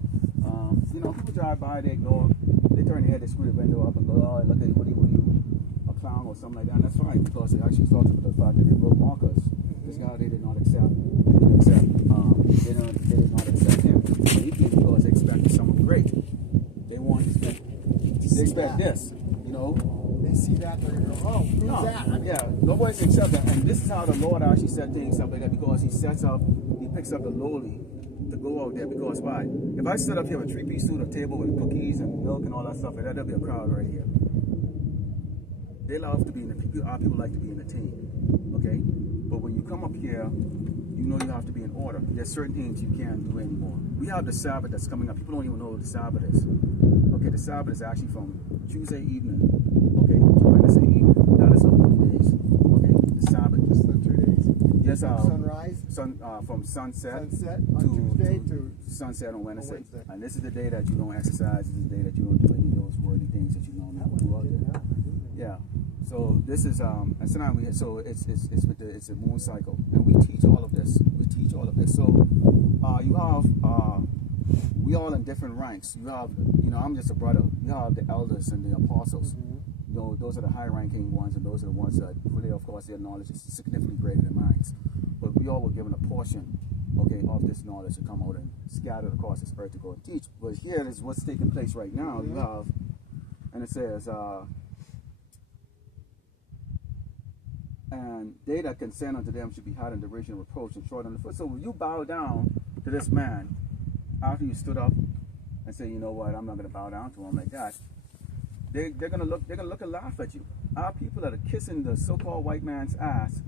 People drive by, they ignore, they turn their head, they screw the window up and go, oh, look at you, what are you, a clown or something like that. And that's fine, because it actually talks about the fact that they will mock us. This guy they did not accept. They did not accept him. He came because they expected someone great. They expect this. They see that, they're going to go, oh, who's that? Nobody's accept that. And this is how the Lord actually set things up like that, because he picks up the lowly to go out there. Because why? If I set up here with a 3-piece suit, a table with cookies and milk and all that stuff, there'll be a crowd right here. they love to be in the people. Our people like to be in the team, okay? But when you come up here, you know you have to be in order. There's certain things you can't do anymore. We have the Sabbath that's coming up. People don't even know what the Sabbath is. Okay, the Sabbath is actually from Tuesday evening, okay, to Wednesday evening. That is the holy days. Okay, the Sabbath. Just the 2 days. Yes, Sunrise. From sunset On Tuesday to sunset on Wednesday. On Wednesday. And this is the day that you don't exercise. This is the day that you don't do any of those worthy things that you normally would do out there. Yeah. So this is and tonight we so it's a moon cycle, and we teach all of this. We teach all of this. So you have we all in different ranks. You have, you know, I'm just a brother. You have the elders and the apostles. You know, those are the high-ranking ones, and those are the ones that really, of course, their knowledge is significantly greater than mine. But we all were given a portion, okay, of this knowledge to come out and scatter across this earth to go and teach. But here is what's taking place right now. You have, and it says, and they that consent unto them should be hot in derision, reproach, and short on the foot. So when you bow down to this man after you stood up and say, you know what, I'm not going to bow down to him like that, they're gonna look and laugh at you. Our people that are kissing the so-called white man's ass,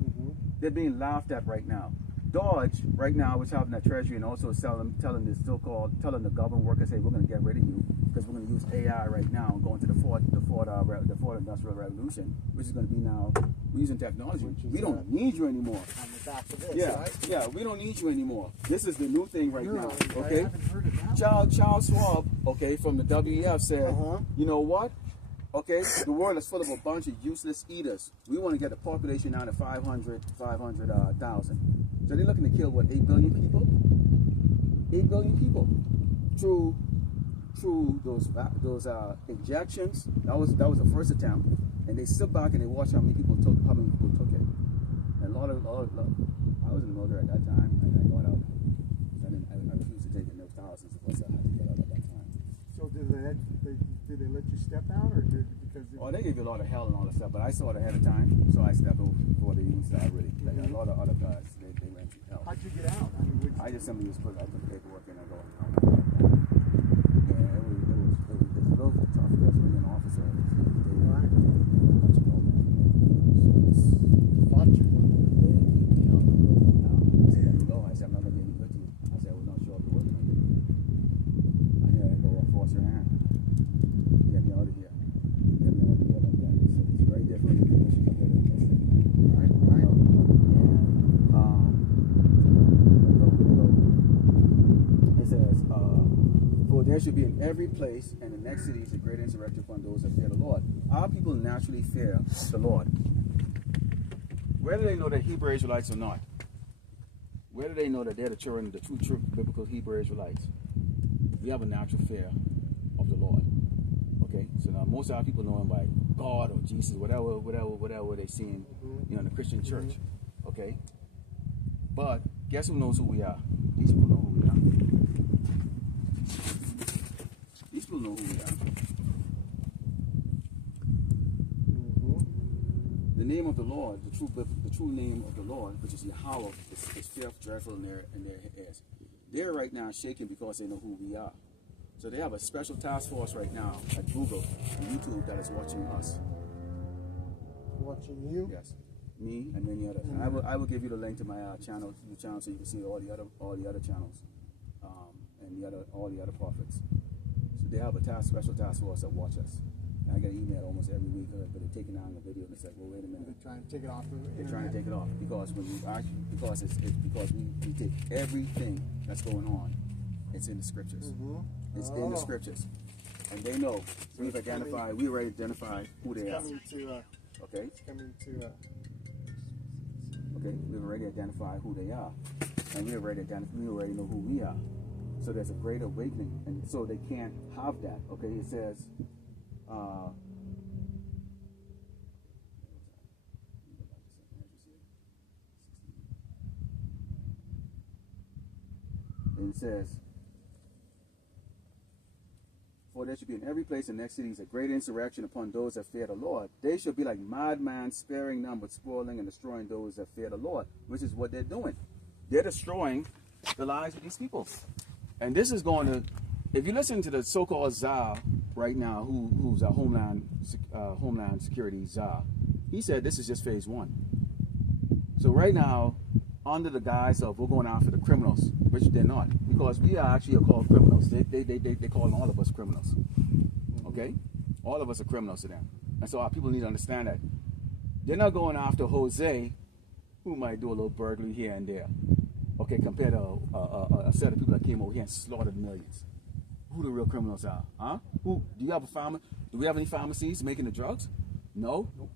they're being laughed at right now. Dodge right now is having that treasury and also telling the government workers, hey, we're gonna get rid of you because we're gonna use AI right now and go into the fourth industrial revolution, which is gonna be now we're using technology. We don't need you anymore. On the back of this, right? Yeah, we don't need you anymore. This is the new thing right now. Okay, I haven't heard of that. Charles Schwab, okay, from the WEF said, you know what? Okay, the world is full of a bunch of useless eaters. We want to get the population down to 500,000. So they're looking to kill, what, 8 billion people? 8 billion people through those injections. That was the first attempt, and they sit back and they watch how many people took it. And a lot of I was in the military at that time. I got out. I refused to take it. There was thousands of us that had to get out at that time. So did they let you step out, or because? Oh, they gave you a lot of hell and all that stuff, but I saw it ahead of time, so I stepped over before they even started really. Like a lot of other guys, they went through hell. How'd you get out? I mean, I just simply put the paperwork in and go. Yeah, it was a little tough because we were an officer. Right. Fought you. I said, I'm not going to be any good to you. I said, I will not show up to work. I had to go force your hand. Get me out of here. Get me out of here like that. It's very different. Right. It says, for there should be in every place and the next city is a great insurrection upon those that fear the Lord. Our people naturally fear the Lord. Where do they know that Hebrew Israelites or not? Where do they know that they're the children of the true biblical Hebrew Israelites? We have a natural fear of the Lord. Okay, so now most of our people know him by God or Jesus, whatever they see in, in the Christian church. Okay, but guess who knows who we are? These people know who we are. These people know who we are. The name of the Lord, the true name of the Lord, which is Yahweh, is fearful, dreadful in their ears. They're right now shaking because they know who we are. So they have a special task force right now at Google and YouTube that is watching us. Watching you? Yes, me and many others. And I will give you the link to my channel, so you can see all the other channels, and all the other prophets. So they have a special task force that watch us. I get an email almost every week, but they're taking down the video and it's like, well, wait a minute. They're trying to take it off. They're trying to take it off because when you actually, because we take everything that's going on. It's in the scriptures. It's in the scriptures, and they know. So we already identified who they are. Okay. It's coming to. Okay, we've already identified who they are, and we already know who we are. So there's a great awakening, and so they can't have that. Okay, it says. And it says, for there should be in every place in the next cities a great insurrection upon those that fear the Lord. They should be like madmen, sparing none, but spoiling and destroying those that fear the Lord, which is what they're doing. They're destroying the lives of these people. And this is going to if you listen to the so-called czar right now, who's a Homeland Security czar, he said this is just phase 1. So right now, under the guise of we're going after the criminals, which they're not, because we are actually called criminals. They call all of us criminals. Okay, all of us are criminals to them, and so our people need to understand that they're not going after Jose, who might do a little burglary here and there. Okay, compared to a set of people that came over here and slaughtered millions. Who the real criminals are? Huh? Who? Do you have a do we have any pharmacies making the drugs? No. Nope.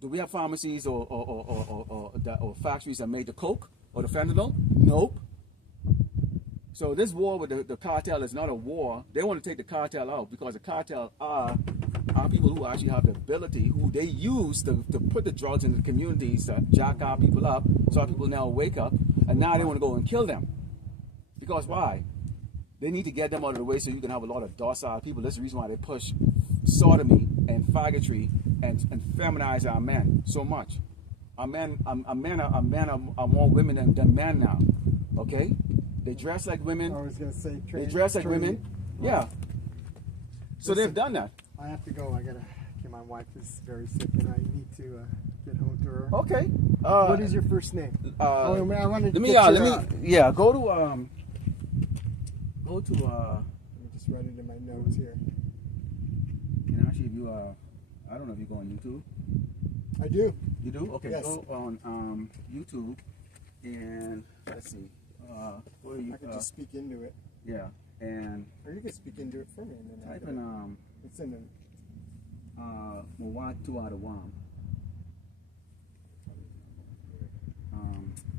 Do we have pharmacies or factories that made the coke or the fentanyl? Nope. So this war with the cartel is not a war. They want to take the cartel out because the cartel are people who actually have the ability, who they use to put the drugs into the communities to jack our people up, so our people now wake up, and now they want to go and kill them. Because why? They need to get them out of the way so you can have a lot of docile people. That's the reason why they push sodomy and faggotry and feminize our men so much. Our men are more women than men now. Okay? They dress like women. I was going to say they dress like women. Yeah. So listen, they've done that. I have to go. My wife is very sick and I need to get home to her. Okay. What is your first name? I wanted to let me go to let me just write it in my notes here. And actually, if you I don't know if you go on YouTube. I do. You do? Okay. Yes. Go on YouTube and let's see. What are you? I can just speak into it. Yeah, and or you can speak into it for me, and then type in it's in an Mawat 2 out of 1.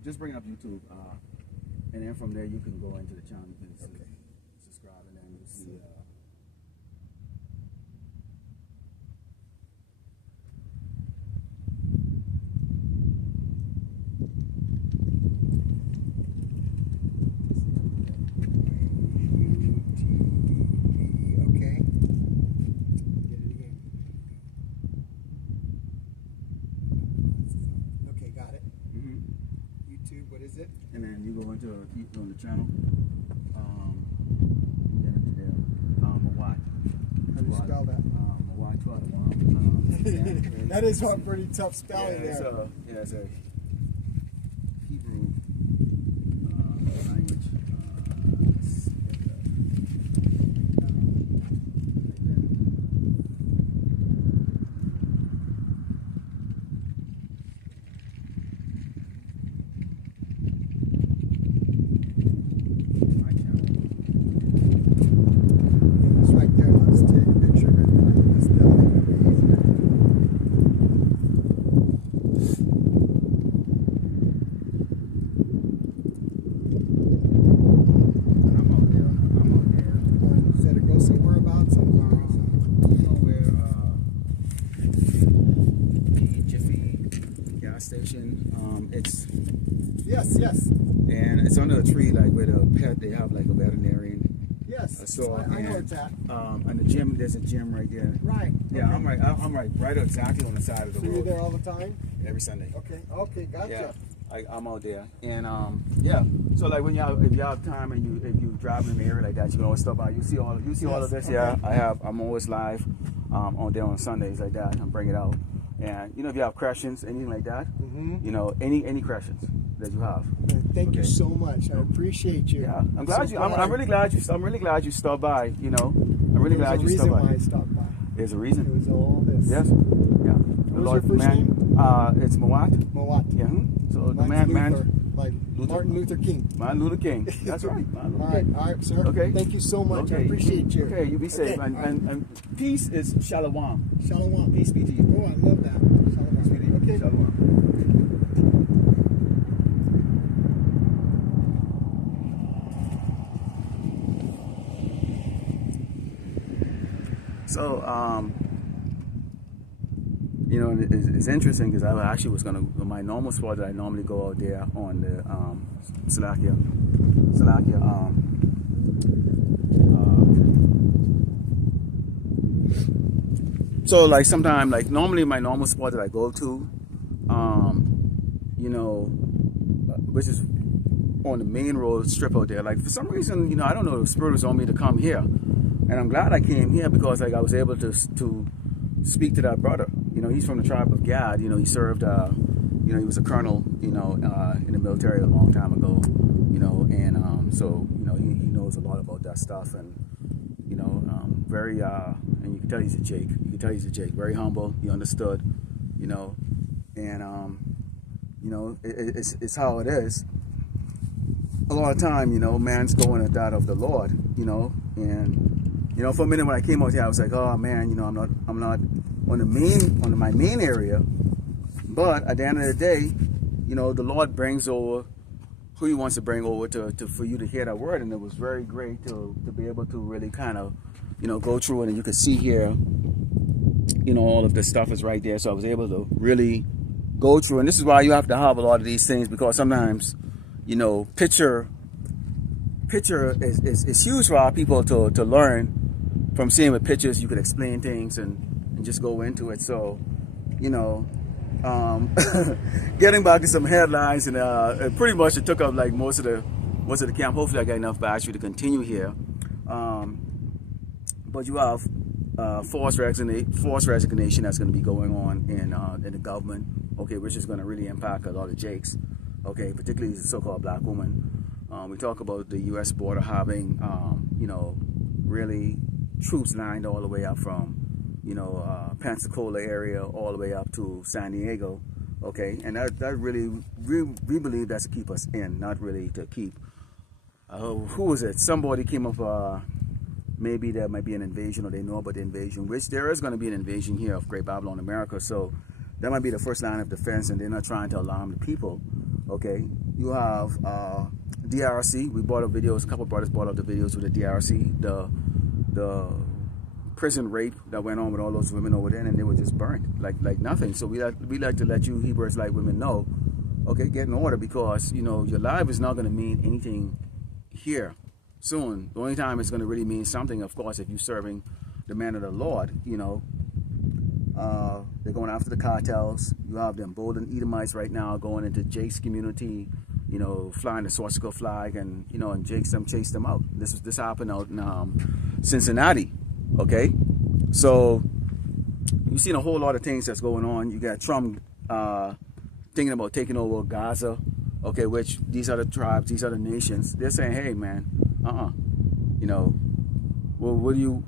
Just bring up YouTube, and then from there you can go into the channel. You can subscribe, and then you'll see. And then you go into on the channel. Mawat. How do you spell that? Mawat 2 out of 1. That is one pretty tough spelling there. It's a Hebrew language. Station. It's yes, and it's under a tree, like where the pet they have like a veterinarian. Yes, so I know it's at. And the gym, there's a gym right there. Right. Yeah, okay. I'm right exactly on the side of the road. So you're there all the time? Every Sunday. Okay, gotcha. Yeah, I'm out there, and yeah. So like when if you have time and if you drive in the area like that, you can always stop by. You see all of this. Okay. Yeah, I'm always live on there on Sundays like that. and bring it out. And if you have questions, anything like that, any questions that you have. Thank you so much. I appreciate you. Yeah, I'm glad you. I'm really glad you stopped by. I'm really glad you stopped by. Why I stopped by. There's a reason. It was all this. Yes. Yeah. What was your first name? It's Mawat. Mawat. Yeah. So the like Martin Luther King. Martin Luther King. That's right. All right, sir. Okay. Thank you so much. Okay. I appreciate you. Okay, you be safe. Okay. And peace is shalom. Shalom. Peace be to you. Oh, I love that. Shalom. Peace be to you. Okay. Shalom. So, it's interesting because I actually was going to, my normal spot that I normally go out there on the Slovakia. So like sometime, like normally my normal spot that I go to, which is on the main road strip out there. Like for some reason, you know, I don't know, the Spirit was on me to come here, and I'm glad I came here because like I was able to speak to that brother. You know, he's from the tribe of Gad. You know, he served. You know, he was a colonel. You know, in the military a long time ago. You know, and so you know he knows a lot about that stuff, and you know, very and you can tell he's a Jake. You can tell he's a Jake. Very humble. He understood. You know, and you know, it's how it is. A lot of time, you know, man's going at that of the Lord, you know, and you know, for a minute when I came out here, I was like, oh man, you know, I'm not on my main area, but at the end of the day, you know, the Lord brings over who He wants to bring over for you to hear that word, and it was very great to be able to really kind of, you know, go through it, and you could see here, you know, all of this stuff is right there, so I was able to really go through, and this is why you have to have a lot of these things, because sometimes, you know, picture is huge for our people to learn from seeing with pictures. You could explain things and just go into it. So, you know, getting back to some headlines, and pretty much it took up like most of the camp. Hopefully I got enough battery to continue here. But you have forced resignation that's going to be going on in the government, okay, which is going to really impact a lot of Jakes, okay, particularly the so-called black woman. We talk about the U.S. border having, you know, really troops lined all the way up from, you know, Pensacola area all the way up to San Diego, okay, and that really, we believe that's to keep us in, not really to keep, who was it? Somebody came up, maybe there might be an invasion, or they know about the invasion, which there is going to be an invasion here of Great Babylon, America, so that might be the first line of defense, and they're not trying to alarm the people, okay. You have DRC. We brought up videos, a couple of brothers brought up the videos with the DRC, the prison rape that went on with all those women over there, and they were just burnt like nothing. So we like to let you Hebrews like women know, okay, get in order, because you know your life is not going to mean anything here soon. The only time it's going to really mean something, of course, if you're serving the man of the Lord. You know, they're going after the cartels. You have the emboldened Edomites right now going into Jake's community, you know, flying the swastika flag, and you know, and Jake's them chased them out. This happened out in Cincinnati, okay. So you've seen a whole lot of things that's going on. You got Trump thinking about taking over Gaza, okay, which these other tribes, these other nations, they're saying, hey man, you know, well, what are you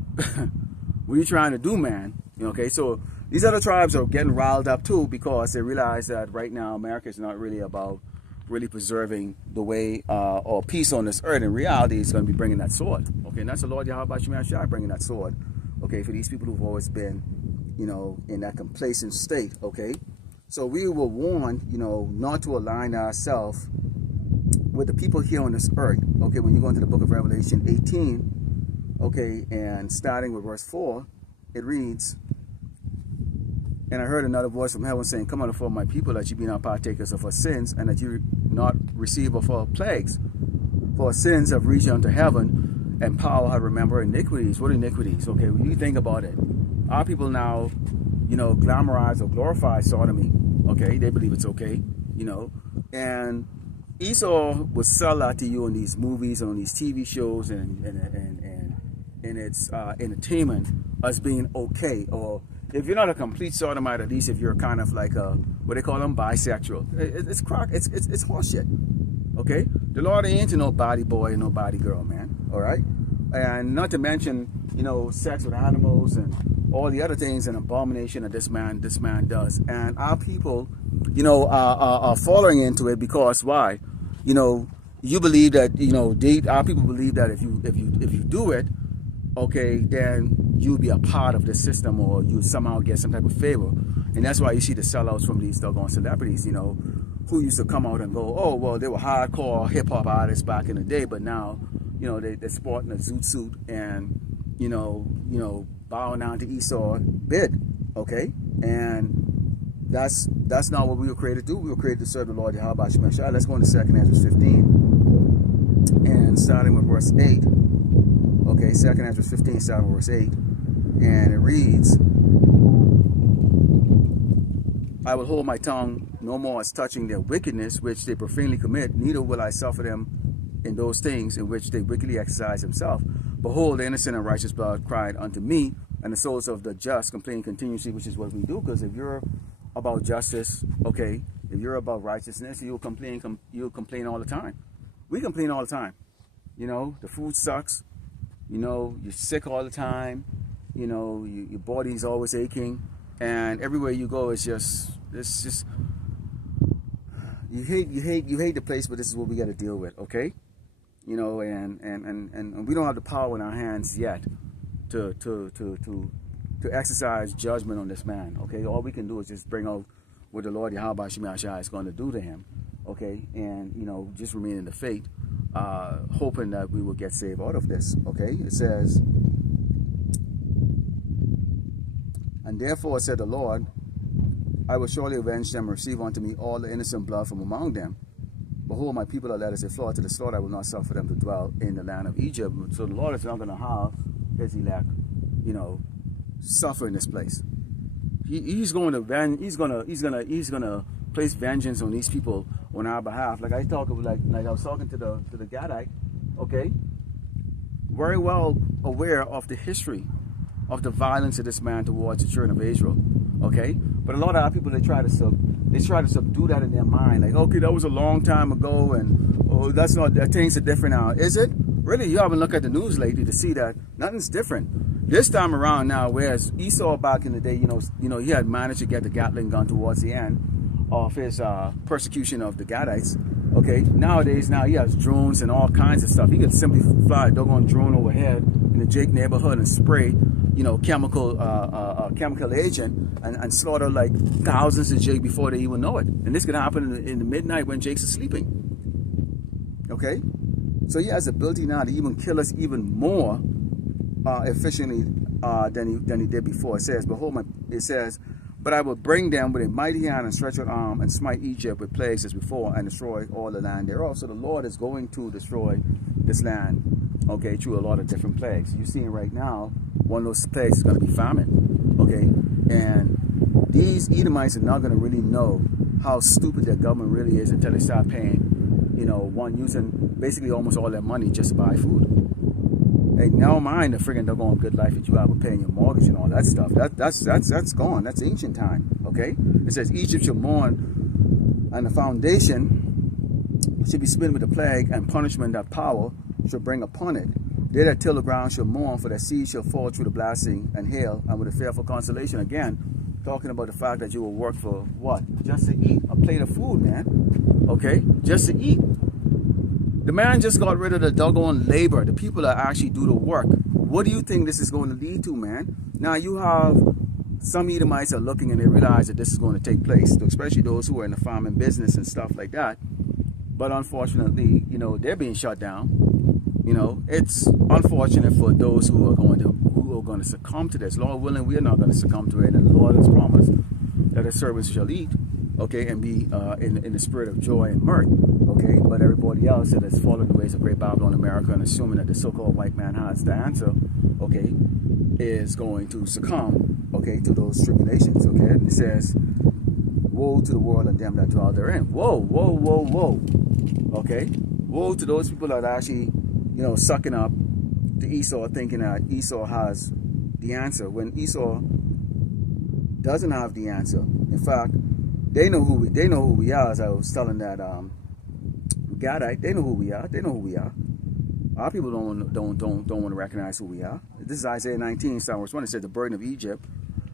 what are you trying to do, man? You know, okay, so these other tribes are getting riled up too, because they realize that right now America is not really about really preserving the way or peace on this earth. In reality, it's going to be bringing that sword, okay, and that's the Lord Yahweh Shai bringing that sword, okay, for these people who've always been, you know, in that complacent state, okay. So we were warned, you know, not to align ourselves with the people here on this earth, okay. When you go into the book of Revelation 18, okay, and starting with verse 4, it reads, and I heard another voice from heaven saying, come out of my people, that you be not partakers of our sins, and that you not receive of our plagues. For our sins have reached unto heaven, and power have remembered iniquities. What iniquities? Okay, when you think about it, our people now, you know, glamorize or glorify sodomy, okay, they believe it's okay, you know, and Esau will sell that to you in these movies and on these TV shows and its entertainment as being okay. Or if you're not a complete sodomite, at least if you're kind of like a, what they call them, bisexual, it's crock, it's horseshit, okay. The Lord ain't into no body boy and no body girl, man, all right. And not to mention, you know, sex with animals and all the other things, and abomination that this man does. And our people, you know, are falling into it, because why? You know, you believe that, you know, our people believe that if you do it, okay, then you'll be a part of the system, or you somehow get some type of favor. And that's why you see the sellouts from these doggone celebrities, you know, who used to come out and go, oh, well, they were hardcore hip-hop artists back in the day, but now, you know, they're sporting a zoot suit and, you know, bowing down to Esau bid, okay? And that's not what we were created to do. We were created to serve the Lord Yahweh Shai. Let's go into 2 Ezra 15, and starting with verse 8. Okay, 2 Ezra 15, starting with verse 8, and it reads, I will hold my tongue no more as touching their wickedness, which they profanely commit, neither will I suffer them in those things in which they wickedly exercise themselves. Behold, the innocent and righteous blood cried unto me, and the souls of the just complain continuously, which is what we do. Because if you're about justice, okay, if you're about righteousness, you'll complain all the time. We complain all the time. You know, the food sucks. You know, you're sick all the time. You know, your body's always aching, and everywhere you go, it's just you hate the place, but this is what we got to deal with, okay? You know, and we don't have the power in our hands yet to exercise judgment on this man, okay? All we can do is just bring out what the Lord Yahweh Shemashah is going to do to him, okay? And, you know, just remain in the faith, hoping that we will get saved out of this, okay? It says, and therefore said the Lord, I will surely avenge them and receive unto me all the innocent blood from among them. Behold, my people are led as a flock to the slaughter. I will not suffer them to dwell in the land of Egypt. So the Lord is not going to have his elect, you know, suffer in this place. He's going to place vengeance on these people on our behalf. Like I was talking to the Gadite, okay, very well aware of the history of the violence of this man towards the children of Israel, okay. But a lot of our people, they try to subdue that in their mind, like, okay, that was a long time ago, and oh, that's not, things are different now. Is it really? You haven't looked at the news lately to see that nothing's different this time around now. Whereas Esau back in the day, you know, he had managed to get the Gatling gun towards the end of his persecution of the Gadites. Okay, nowadays he has drones and all kinds of stuff. He could simply fly a doggone drone overhead in the Jake neighborhood and spray, you know, chemical agent and slaughter like thousands of Jake before they even know it. And this could happen in the midnight when Jake's is sleeping. Okay, so he has the ability now to even kill us even more efficiently than he did before. It says, behold, it says, but I will bring them with a mighty hand and stretched arm and smite Egypt with plagues as before and destroy all the land thereof. So the Lord is going to destroy this land, okay, through a lot of different plagues. You're seeing right now, one of those plagues is going to be famine, okay? And these Edomites are not going to really know how stupid their government really is until they start paying, you know, using basically almost all their money just to buy food. Hey, never mind the friggin' doggone good life that you have with paying your mortgage and all that stuff. That's gone. That's ancient time, okay? It says, Egypt shall mourn, and the foundation should be smitten with the plague, and punishment that power shall bring upon it. They that till the ground shall mourn, for their seed shall fall through the blasting and hail, and with a fearful consolation. Again, talking about the fact that you will work for what? Just to eat. A plate of food, man. Okay? Just to eat. The man just got rid of the doggone labor. The people that actually do the work. What do you think this is going to lead to, man? Now you have some Edomites are looking and they realize that this is going to take place, especially those who are in the farming business and stuff like that. But unfortunately, you know, they're being shut down. You know, it's unfortunate for those who are going to succumb to this. Lord willing, we are not going to succumb to it, and the Lord has promised that his servants shall eat, okay, and be in the spirit of joy and mirth, okay. But everybody else that has followed the ways of Great Babylon America and assuming that the so-called white man has the answer, okay, is going to succumb, okay, to those tribulations, okay. And it says, woe to the world and them that dwell therein. Whoa, whoa, whoa, whoa, okay. Woe to those people that are actually, you know, sucking up to Esau, thinking that Esau has the answer, when Esau doesn't have the answer. In fact, they know who we are. As I was telling that Gadite, they know who we are. They know who we are. Our people don't want to recognize who we are. This is Isaiah 19, verse 1. It said, the burden of Egypt,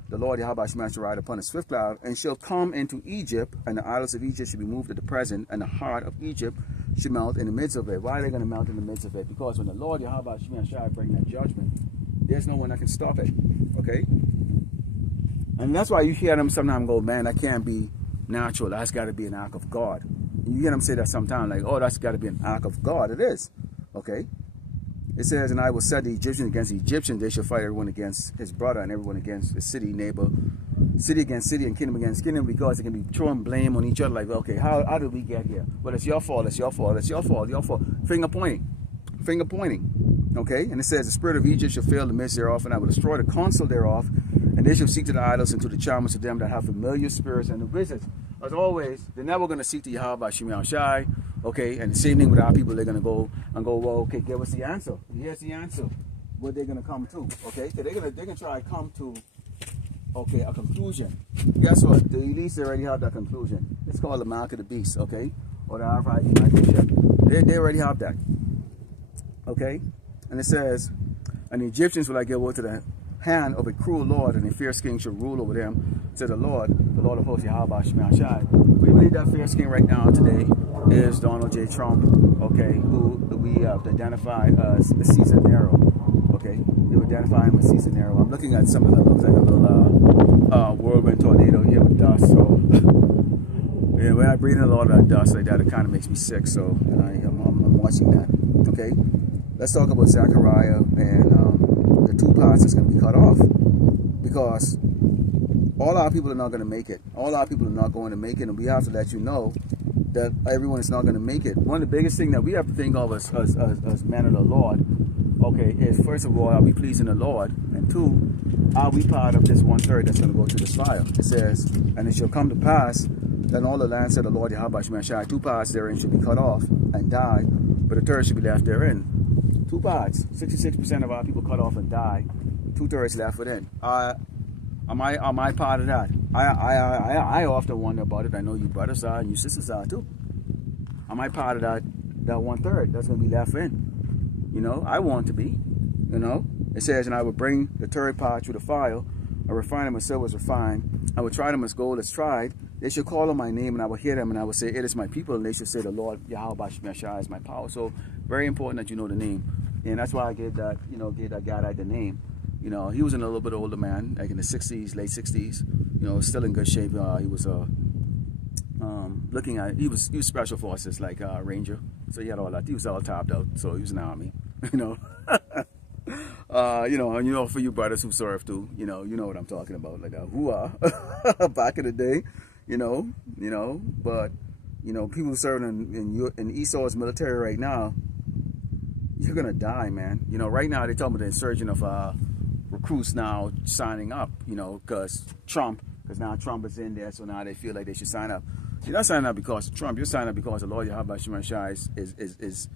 the Lord Yahweh shall ride upon a swift cloud, and shall come into Egypt, and the idols of Egypt shall be moved at the present, and the heart of Egypt should melt in the midst of it. Why are they going to melt in the midst of it? Because when the Lord Yahweh shall bring that judgment, there's no one that can stop it. Okay? And that's why you hear them sometimes go, man, that can't be natural. That's got to be an act of God. And you hear them say that sometimes, like, oh, that's got to be an act of God. It is. Okay? It says, and I will set the Egyptians against the Egyptians. They shall fight everyone against his brother and everyone against his city, neighbor. City against city and kingdom against kingdom, because they can be throwing blame on each other. Like, okay, how did we get here? Well, it's your fault, it's your fault, it's your fault, your fault. Finger pointing. Finger pointing. Okay? And it says, the spirit of Egypt shall fail the midst thereof, and I will destroy the counsel thereof, and and they shall seek to the idols and to the charmers of them that have familiar spirits and the wizards. As always, they're never going to seek to Yahweh Shemi Shai. Okay, and the same thing with our people. They're going to go and go, well, okay, give us the answer. Here's the answer. What they're going to come to. Okay, so they're going to try to come to, okay, a conclusion. Guess what? The elites already have that conclusion. It's called the mark of the beast, okay, or the RFID microchip. They already have that. Okay, and it says, and the Egyptians will I give over to the hand of a cruel lord, and a fierce king shall rule over them, said the Lord of hosts, Yahweh Shemi Shai. We believe that fierce king right now today is Donald J. Trump, okay, who we have identified as a seasoned arrow. Okay, we identify him as seasoned arrow. I'm looking at something that looks like a little whirlwind tornado here with dust. So yeah, when I breathe in a lot of that dust like that, it kind of makes me sick. So I'm watching that. Okay, let's talk about Zechariah and the 2 parts that's going to be cut off, because all our people are not going to make it. All our people are not going to make it, and we have to let you know that everyone is not going to make it. One of the biggest things that we have to think of as men of the Lord, okay, is first of all, are we pleasing the Lord? And 2, are we part of this 1/3 that's going to go to this fire? It says, and it shall come to pass that all the land, said the Lord Yahweh Shemi Shai, 2 parts therein shall be cut off and die, but a third shall be left therein. 2 parts, 66% of our people cut off and die, 2/3 left within. Am I part of that? I often wonder about it. I know you brothers are and you sisters are too. Am I part of that 1/3 that's going to be left in? You know, I want to be. You know, it says, and I will bring the 3rd part through the fire. I refine them as silver is refined. I will try them as gold is tried. They shall call on my name, and I will hear them, and I will say, it is my people. And they shall say, the Lord Yahweh Shemi Shai is my power. So very important that you know the name, and that's why I gave that, you know, gave that guy the name. You know, he was a little bit older man, like in the 60s, late 60s. You know, still in good shape. He was looking at, he was special forces, like Ranger. So he had all that. He was all topped out. So he was in the army. You know, and you know, for you brothers who served too, you know what I'm talking about, like hoo-ah, back in the day. You know, but you know, people serving in Esau's military right now, you're gonna die, man. You know, right now they're talking about the insurgent of recruits now signing up, you know, because now Trump is in there, so now they feel like they should sign up. You're not signing up because of Trump. You're signing up because the Lord Yahweh Shemi Shai is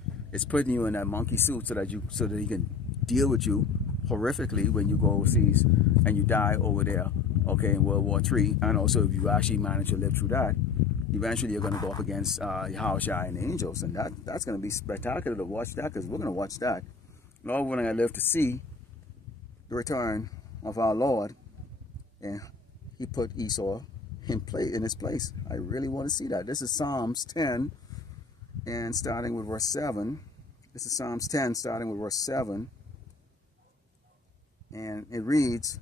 putting you in that monkey suit so that he can deal with you horrifically when you go overseas and you die over there, okay, in World War III. And also, if you actually manage to live through that, eventually you're going to go up against Yahweh Shai and the angels, and that's going to be spectacular to watch that, because we're going to watch that. Lord, when I live to see the return of our Lord, and he put Esau in his place. I really want to see that. This is Psalms 10, and starting with verse 7. This is Psalms 10, starting with verse 7. And it reads,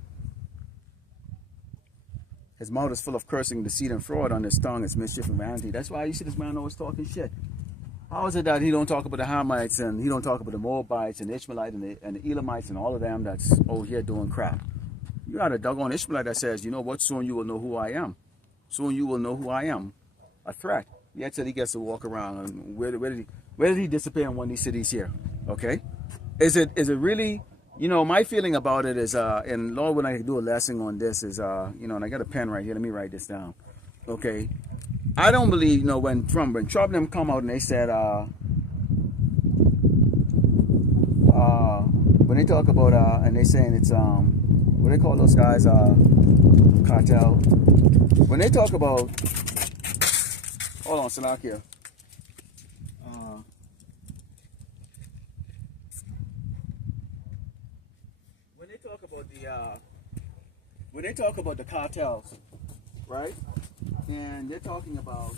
his mouth is full of cursing, deceit, and fraud. On his tongue is mischief and vanity. That's why you see this man always talking shit. How is it that he don't talk about the Hamites, and he don't talk about the Moabites and the Ishmaelites and the Elamites and all of them that's over here doing crap? You got a doggone Ishmaelite that says, you know what, soon you will know who I am. Soon you will know who I am. A threat. Yet till he gets to walk around. And where did he disappear in one of these cities here? Okay? Is it really, you know, my feeling about it is, and Lord, when I do a lesson on this is, you know, and I got a pen right here, let me write this down. Okay? I don't believe, you know, when Trump and them come out and they said, when they talk about, and they saying it's, what they call those guys, cartel. When they talk about, hold on, Salakia. When they talk about the cartels, right? And they're talking about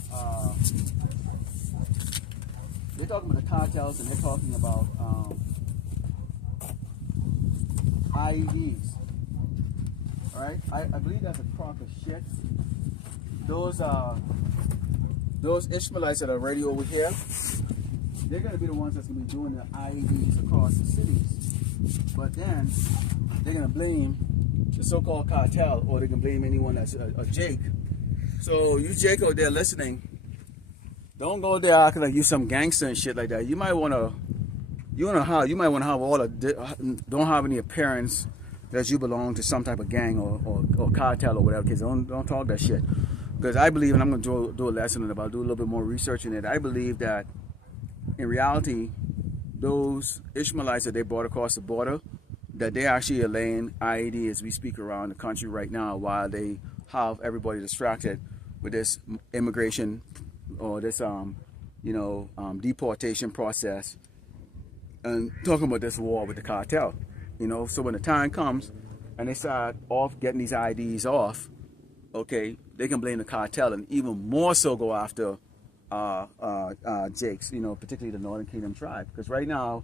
the cartels, and they're talking about IEDs. All right, I believe that's a crock of shit. Those Ishmaelites that are already over here, they're going to be the ones that's going to be doing the IEDs across the cities. But then they're going to blame the so-called cartel, or they can blame anyone that's a Jake. So you Jake out there listening, don't go there acting like you some gangster and shit like that. You might want to, you might want to have all the, don't have any appearance that you belong to some type of gang or cartel or whatever. Kids, don't talk that shit. Because I believe, and I'm going to do a lesson about, do a little bit more research in it. I believe that in reality, those Ishmaelites that they brought across the border, that they actually are laying IED as we speak around the country right now, while they have everybody distracted with this immigration or this deportation process, and talking about this war with the cartel. So when the time comes and they start off getting these IDs off, okay, they can blame the cartel and even more so go after Jakes, particularly the Northern Kingdom tribe. Because right now,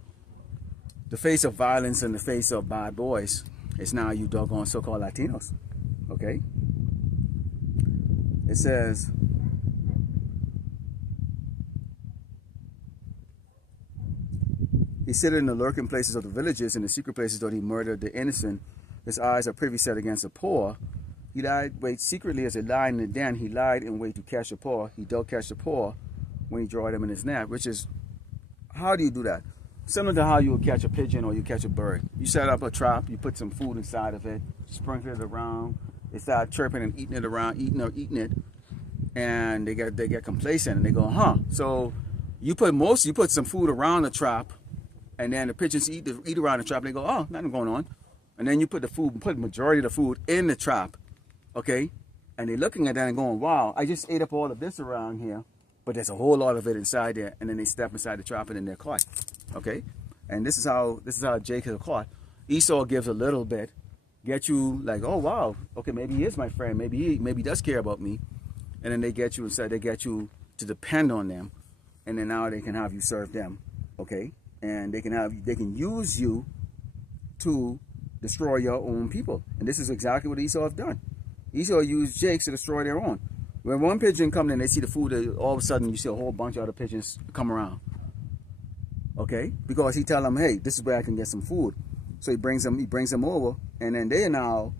the face of violence and the face of bad boys is now you doggone so-called Latinos, okay? It says, he sitteth in the lurking places of the villages, in the secret places though he murdered the innocent. His eyes are privy set against the poor. He lied, wait secretly as a lion in the den. He lied in wait to catch the poor. He don't catch the poor when he draw them in his net. Which is, how do you do that? Similar to how you would catch a pigeon or you catch a bird. You set up a trap, you put some food inside of it, sprinkle it around, they start chirping and eating it around, eating it, and they get complacent and they go, huh? So you put some food around the trap, and then the pigeons eat around the trap. And they go, oh, nothing going on. And then you put the majority of the food in the trap, okay? And they're looking at that and going, wow, I just ate up all of this around here, but there's a whole lot of it inside there. And then they step inside the trap and then they're caught, okay? And this is how Jacob is caught. Esau gives a little bit, get you like, oh wow, okay, maybe he is my friend, maybe he does care about me, and then they get you inside. They get you to depend on them, and then now they can have you serve them, okay? And they can use you to destroy your own people. And this is exactly what Esau have done. Esau used Jakes to destroy their own. When one pigeon comes in, they see the food, all of a sudden you see a whole bunch of other pigeons come around. Okay? Because he tell them, hey, this is where I can get some food. So he brings them over, and then they are now,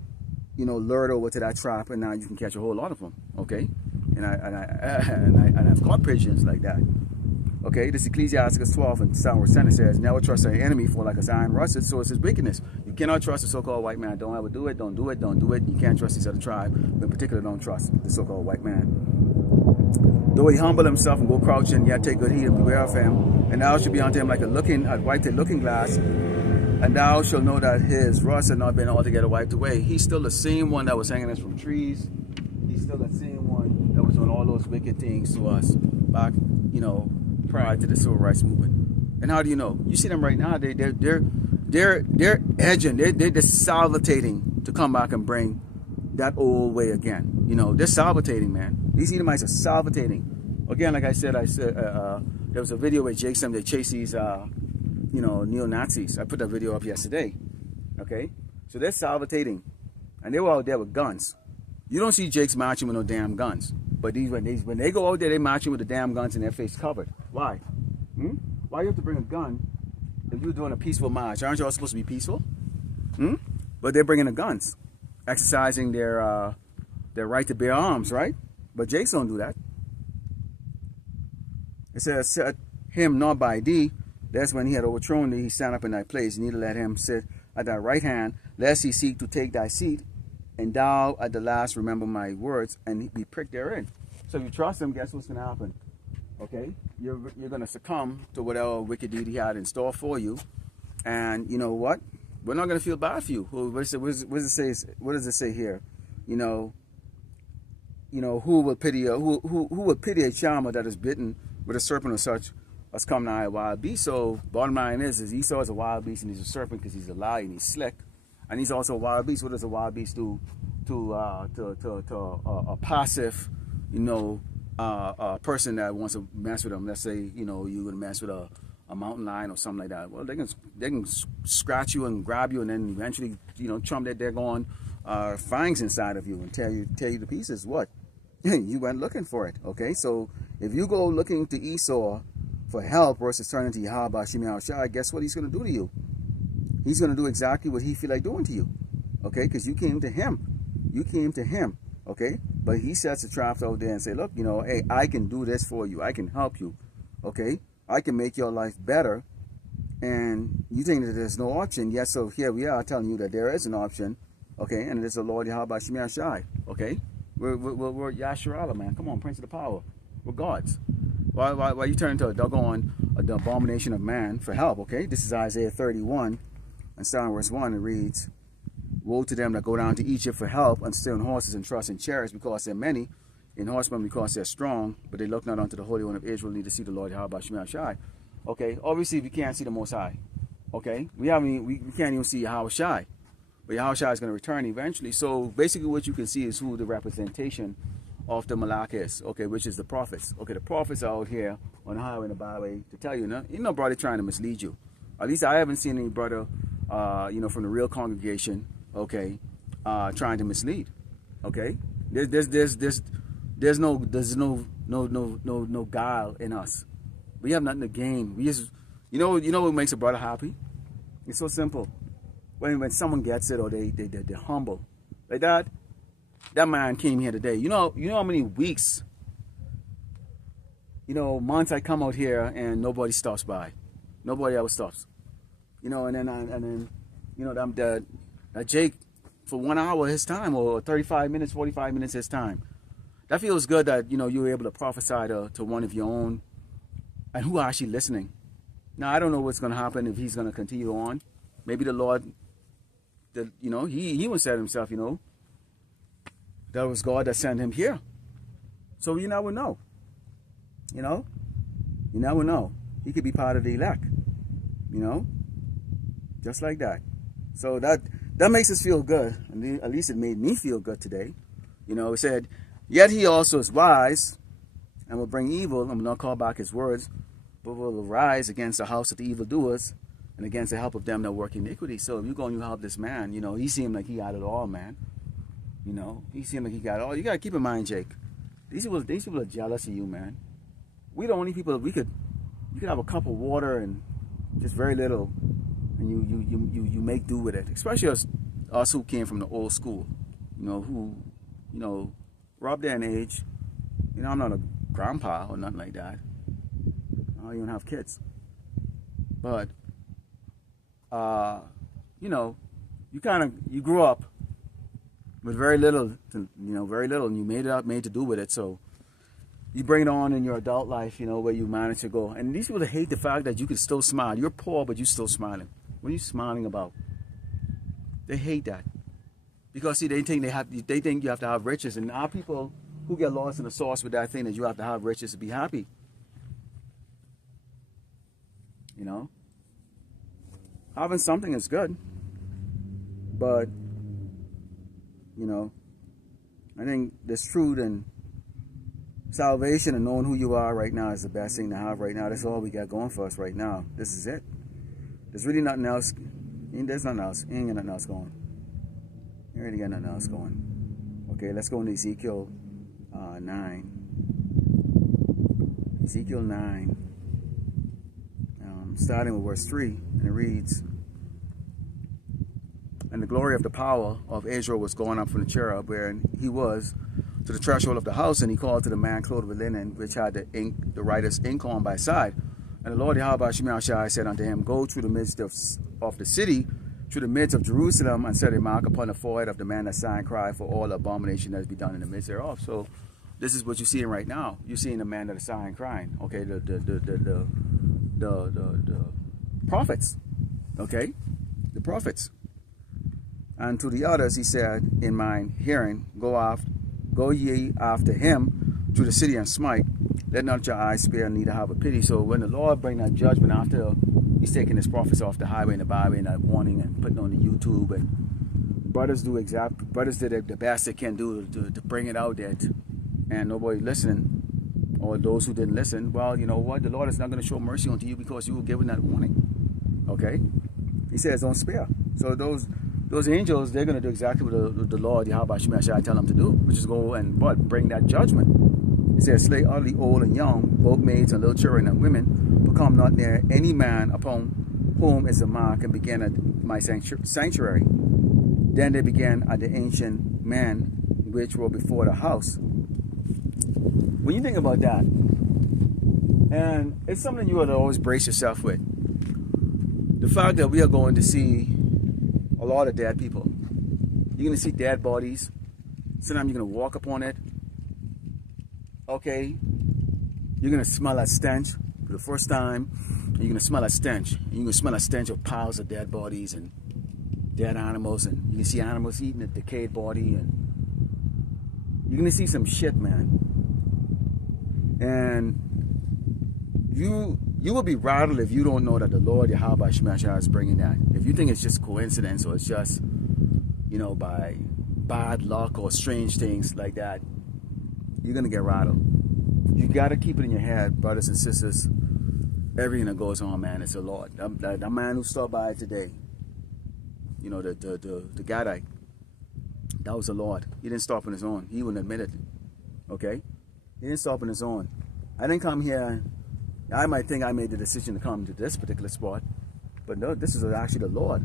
lured over to that trap, and now you can catch a whole lot of them. Okay? And I've caught pigeons like that. Okay, this is Ecclesiastes 12 and Sound Senate says, never trust an enemy, for like a iron rusted, so it's his wickedness. You cannot trust the so-called white man. Don't ever do it, don't do it, don't do it. You can't trust this other tribe, but in particular, don't trust the so-called white man. Though he humble himself and go crouching, yet take good heed and beware of him. And thou shalt be unto him like a whited looking glass, and thou shalt know that his rust had not been altogether wiped away. He's still the same one that was hanging us from trees. He's still the same one that was doing all those wicked things to us back, prior to the civil rights movement. And how do you know? You see them right now. They're edging. They're salivating to come back and bring that old way again. They're salivating, man. These Edomites are salivating. Again, like I said, there was a video where Jake they chase these, neo-Nazis. I put that video up yesterday. Okay, so they're salivating, and they were out there with guns. You don't see Jake's marching with no damn guns. But when they go out there, they're marching with the damn guns and their face covered. Why? Why you have to bring a gun if you're doing a peaceful march? Aren't you all supposed to be peaceful? But they're bringing the guns, exercising their right to bear arms, right? But Jakes don't do that. It says, set him not by thee. That's when he had overthrown thee, he stand up in thy place. Neither let him sit at thy right hand, lest he seek to take thy seat. And thou at the last remember my words and be pricked therein. So if you trust him, guess what's going to happen? Okay? You're going to succumb to whatever wicked deed he had in store for you. And you know what? We're not going to feel bad for you. What does it say here? Who will pity a charmer that is bitten with a serpent or such as come nigh a wild beast? So bottom line is Esau is a wild beast and he's a serpent because he's a liar and he's slick. And he's also a wild beast. What does a wild beast do to a passive, a person that wants to mess with them? Let's say, you're going to mess with a mountain lion or something like that. Well, they can scratch you and grab you and then eventually, chomp their daggone fangs inside of you and tear you to pieces. What? You went looking for it. Okay, so if you go looking to Esau for help versus turning to Yahweh Shemi Shai, guess what he's going to do to you? He's going to do exactly what he feel like doing to you, okay? Because you came to him. Okay? But he sets the traps out there and say, look, hey, I can do this for you. I can help you, okay? I can make your life better And you think that there's no option. Yes, so here we are telling you that there is an option. Okay, and it is the Lord Yahweh Shemir Shai. Okay? We're Yasharala, man. Come on, Prince of the Power. We're gods. Why you turn into a doggone the abomination of man for help, okay? This is Isaiah 31, and starting verse 1, it reads, woe to them that go down to Egypt for help, and steal in horses and trust in chariots, because they're many, in horsemen because they're strong, but they look not unto the Holy One of Israel, neither see the Lord Yahweh Shemir Shai. Okay, obviously we can't see the Most High. Okay, we can't even see Yahweh Shai. But Yahweh Shai is going to return eventually. So basically what you can see is who the representation of the Malak is, okay, which is the prophets. Okay, the prophets are out here on the highway and the byway to tell you, no brother trying to mislead you. At least I haven't seen any brother, from the real congregation, okay, trying to mislead. Okay, there's no guile in us. We have nothing to gain. We just, you know what makes a brother happy? It's so simple. When someone gets it, or they're humble, like that. That man came here today. You know how many weeks, months I come out here and nobody stops by. Nobody ever stops. And then that Jake, for 1 hour his time, or 35 minutes, 45 minutes his time. That feels good that, you were able to prophesy to one of your own, and who are actually listening. Now, I don't know what's going to happen if he's going to continue on. Maybe the Lord, he would say himself, that was God that sent him here. So you never know. You never know. He could be part of the elect. Just like that. So that makes us feel good. At least it made me feel good today. It said, yet he also is wise and will bring evil. I'm not call back his words, but will arise against the house of the evildoers and against the help of them that work iniquity. So if you're going to help this man, he seemed like he got it all, man. He seemed like he got it all. You got to keep in mind, Jake, these people are jealous of you, man. We the only people you could have a cup of water and just very little, and you make do with it. Especially us who came from the old school, who, we're up there in age. I'm not a grandpa or nothing like that. I don't even have kids. But, you grew up with very little, and you made to do with it. So you bring it on in your adult life, where you manage to go. And these people hate the fact that you can still smile. You're poor, but you're still smiling. What are you smiling about? They hate that, because see, they think you have to have riches, and our people who get lost in the sauce with that thing that you have to have riches to be happy. Having something is good, but I think this truth and salvation and knowing who you are right now is the best thing to have right now. That's all we got going for us right now. This is it. There's really nothing else. There's nothing else. Ain't got nothing else going. You ain't got nothing else going. Okay, let's go into Ezekiel 9. Ezekiel 9. Starting with verse 3, and it reads, and the glory of the power of Israel was going up from the cherub, where he was, to the threshold of the house, and he called to the man clothed with linen, which had the writer's ink on by side. And the Lord Yahweh Shemir Shai said unto him, go through the midst of the city, through the midst of Jerusalem, and set a mark upon the forehead of the man that sigh and cry for all the abomination that is be done in the midst thereof. So this is what you're seeing right now. You're seeing the man that is sighing and crying. Okay, the prophets. Okay, the prophets. And to the others he said in mine hearing, go ye after him to the city and smite. Let not your eyes spare, neither have a pity. So when the Lord bring that judgment after he's taking his prophets off the highway and the byway and that warning and putting on the YouTube, and brothers did the best they can do to bring it out there, and nobody listening, or those who didn't listen, well, you know what? The Lord is not going to show mercy unto you because you were given that warning. Okay? He says, don't spare. So those angels, they're going to do exactly what the Lord, Yahweh Shemir Shai, tell them to do, which is go and bring that judgment. He says, slay utterly old and young, both maids and little children and women, but come not near any man upon whom is a mark, and begin at my sanctuary. Then they began at the ancient men which were before the house. When you think about that, and it's something you ought to always brace yourself with. the fact that we are going to see a lot of dead people. You're going to see dead bodies. Sometimes you're going to walk upon it. Okay? You're going to smell that stench for the first time. And you're going to smell that stench. And you're going to smell that stench of piles of dead bodies and dead animals. And you can see animals eating a decayed body. And you're going to see some shit, man. And you will be rattled if you don't know that the Lord Yahweh Shemashah is bringing that. If you think it's just coincidence or it's just, you know, by bad luck or strange things like that, you're going to get rattled. You got to keep it in your head, brothers and sisters. Everything that goes on, man, it's the Lord. That man who stopped by today, you know, the guy that was the Lord. He didn't stop on his own. He wouldn't admit it. Okay? He didn't stop on his own. I didn't come here. I might think I made the decision to come to this particular spot, but no, this is actually the Lord.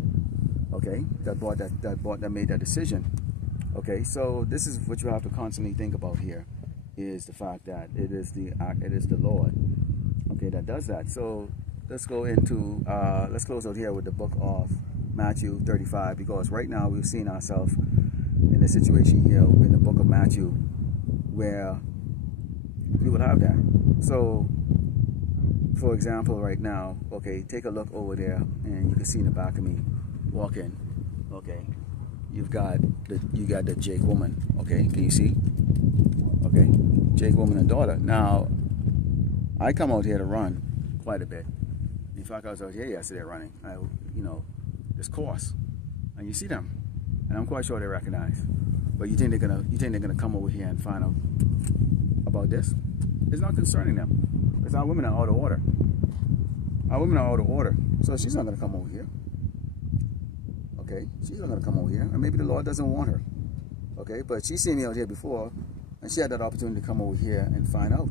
Okay, that made that decision. Okay, so this is what you have to constantly think about here, is the fact that it is the Lord. Okay, that does that. So let's go into let's close out here with the book of Matthew 35, because right now we've seen ourselves in a situation here in the book of Matthew where you would have that. So, for example, right now, okay, take a look over there, and you can see in the back of me walking. Okay, you got the Jake woman. Okay, can you see? Okay, Jake woman and daughter. Now, I come out here to run quite a bit. In fact, I was out here yesterday running. You know, this course, and you see them, and I'm quite sure they recognize. But you think they're gonna come over here and find out about this? It's not concerning them. Because our women are out of order. Our women are out of order. So she's not going to come over here. Okay? She's not going to come over here. And maybe the Lord doesn't want her. Okay? But she's seen me out here before. And she had that opportunity to come over here and find out.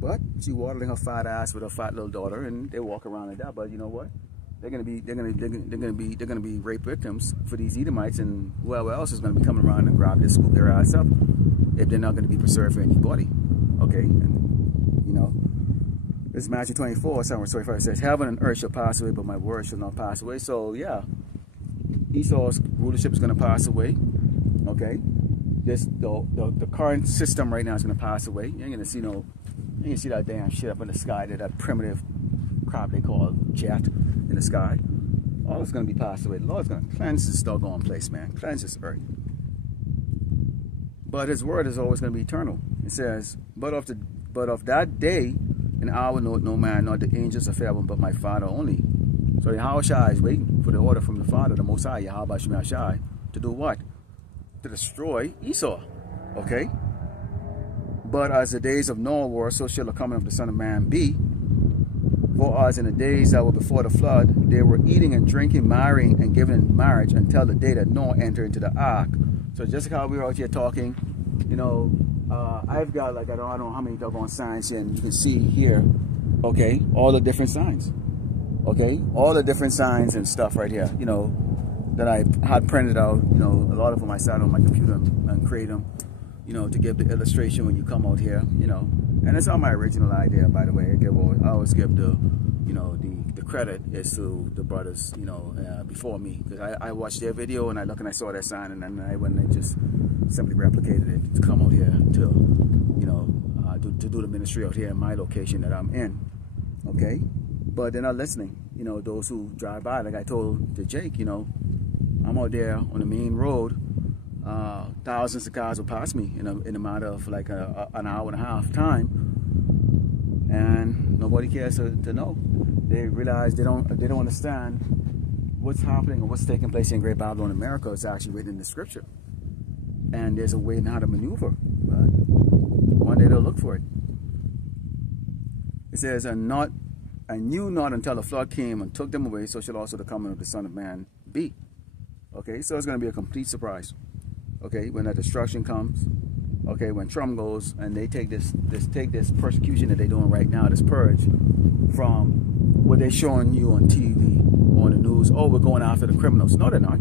But she waddling her fat ass with her fat little daughter. And they walk around like that. But you know what? They're going to be rape victims for these Edomites. And whoever else is going to be coming around and grab this, scoop their ass up. If they're not going to be preserved for anybody. Okay? And, you know. This is Matthew 24, 7-25. It says, heaven and earth shall pass away, but my word shall not pass away. So, yeah, Esau's rulership is going to pass away. Okay? The current system right now is going to pass away. You ain't going to see that damn shit up in the sky, that primitive crap they call jet in the sky. All it's going to be passed away. The Lord's going to cleanse this doggone place, man. Cleanse this earth. But his word is always going to be eternal. It says, but of that day, and hour know no man, not the angels of heaven, but my Father only. So Yahushua is waiting for the order from the Father, the Most High, Yahweh Shemashah, to do what? To destroy Esau. Okay? But as the days of Noah were, so shall the coming of the Son of Man be. For as in the days that were before the flood, they were eating and drinking, marrying and giving in marriage until the day that Noah entered into the ark. So just like how we were out here talking, you know, I've got like, I don't know how many doggone signs here, and you can see here, okay, all the different signs, okay, all the different signs and stuff right here, you know, that I had printed out, you know, a lot of them I sat on my computer and create them, you know, to give the illustration when you come out here, you know, and it's not my original idea, by the way. I always give the, you know, the credit is to the brothers, you know, before me, because I watched their video and I look and I saw that sign, and then I went and just simply replicated it to come out here to, you know, to do the ministry out here in my location that I'm in. Okay, but they're not listening. You know, those who drive by, like I told to Jake, you know, I'm out there on the main road. Thousands of cars will pass me in a matter of like an hour and a half time, and nobody cares to know. They realize they don't understand what's happening or what's taking place in Great Babylon, America. Is actually written in the scripture, and there's a way in how to maneuver. But one day they'll look for it. It says, and knew not until the flood came and took them away, so shall also the coming of the Son of Man be. Okay, so it's going to be a complete surprise. Okay, when that destruction comes. Okay, when Trump goes and they take this persecution that they're doing right now, this purge, from what they're showing you on TV, on the news. Oh, we're going after the criminals. No, they're not.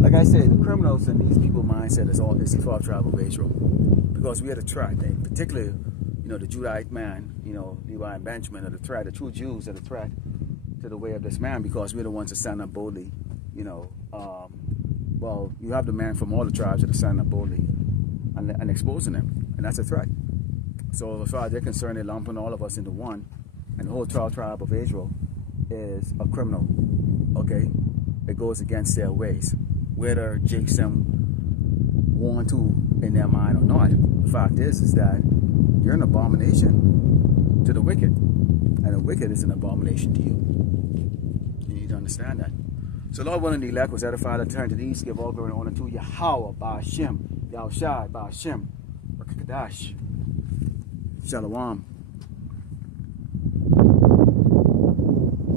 Like I said, the criminals and these people's mindset is the 12 tribe of Israel, because we are the threat. And particularly, you know, the Judite man, you know, Levi and Benjamin are the threat. The true Jews are the threat to the way of this man, because we're the ones that stand up boldly, you know. Well, you have the man from all the tribes that are standing up boldly and exposing them, and that's a threat. So as far as they're concerned, they're lumping all of us into one, and the whole tribe of Israel is a criminal, okay? It goes against their ways, whether Jason want to in their mind or not. The fact is that you're an abomination to the wicked, and the wicked is an abomination to you. You need to understand that. So Lord willing, the elect was edified and turned to the east, give all glory and honor to Yahweh, Ba'ashem, Yahushai, Ba'ashem, Rakadash. Shalom.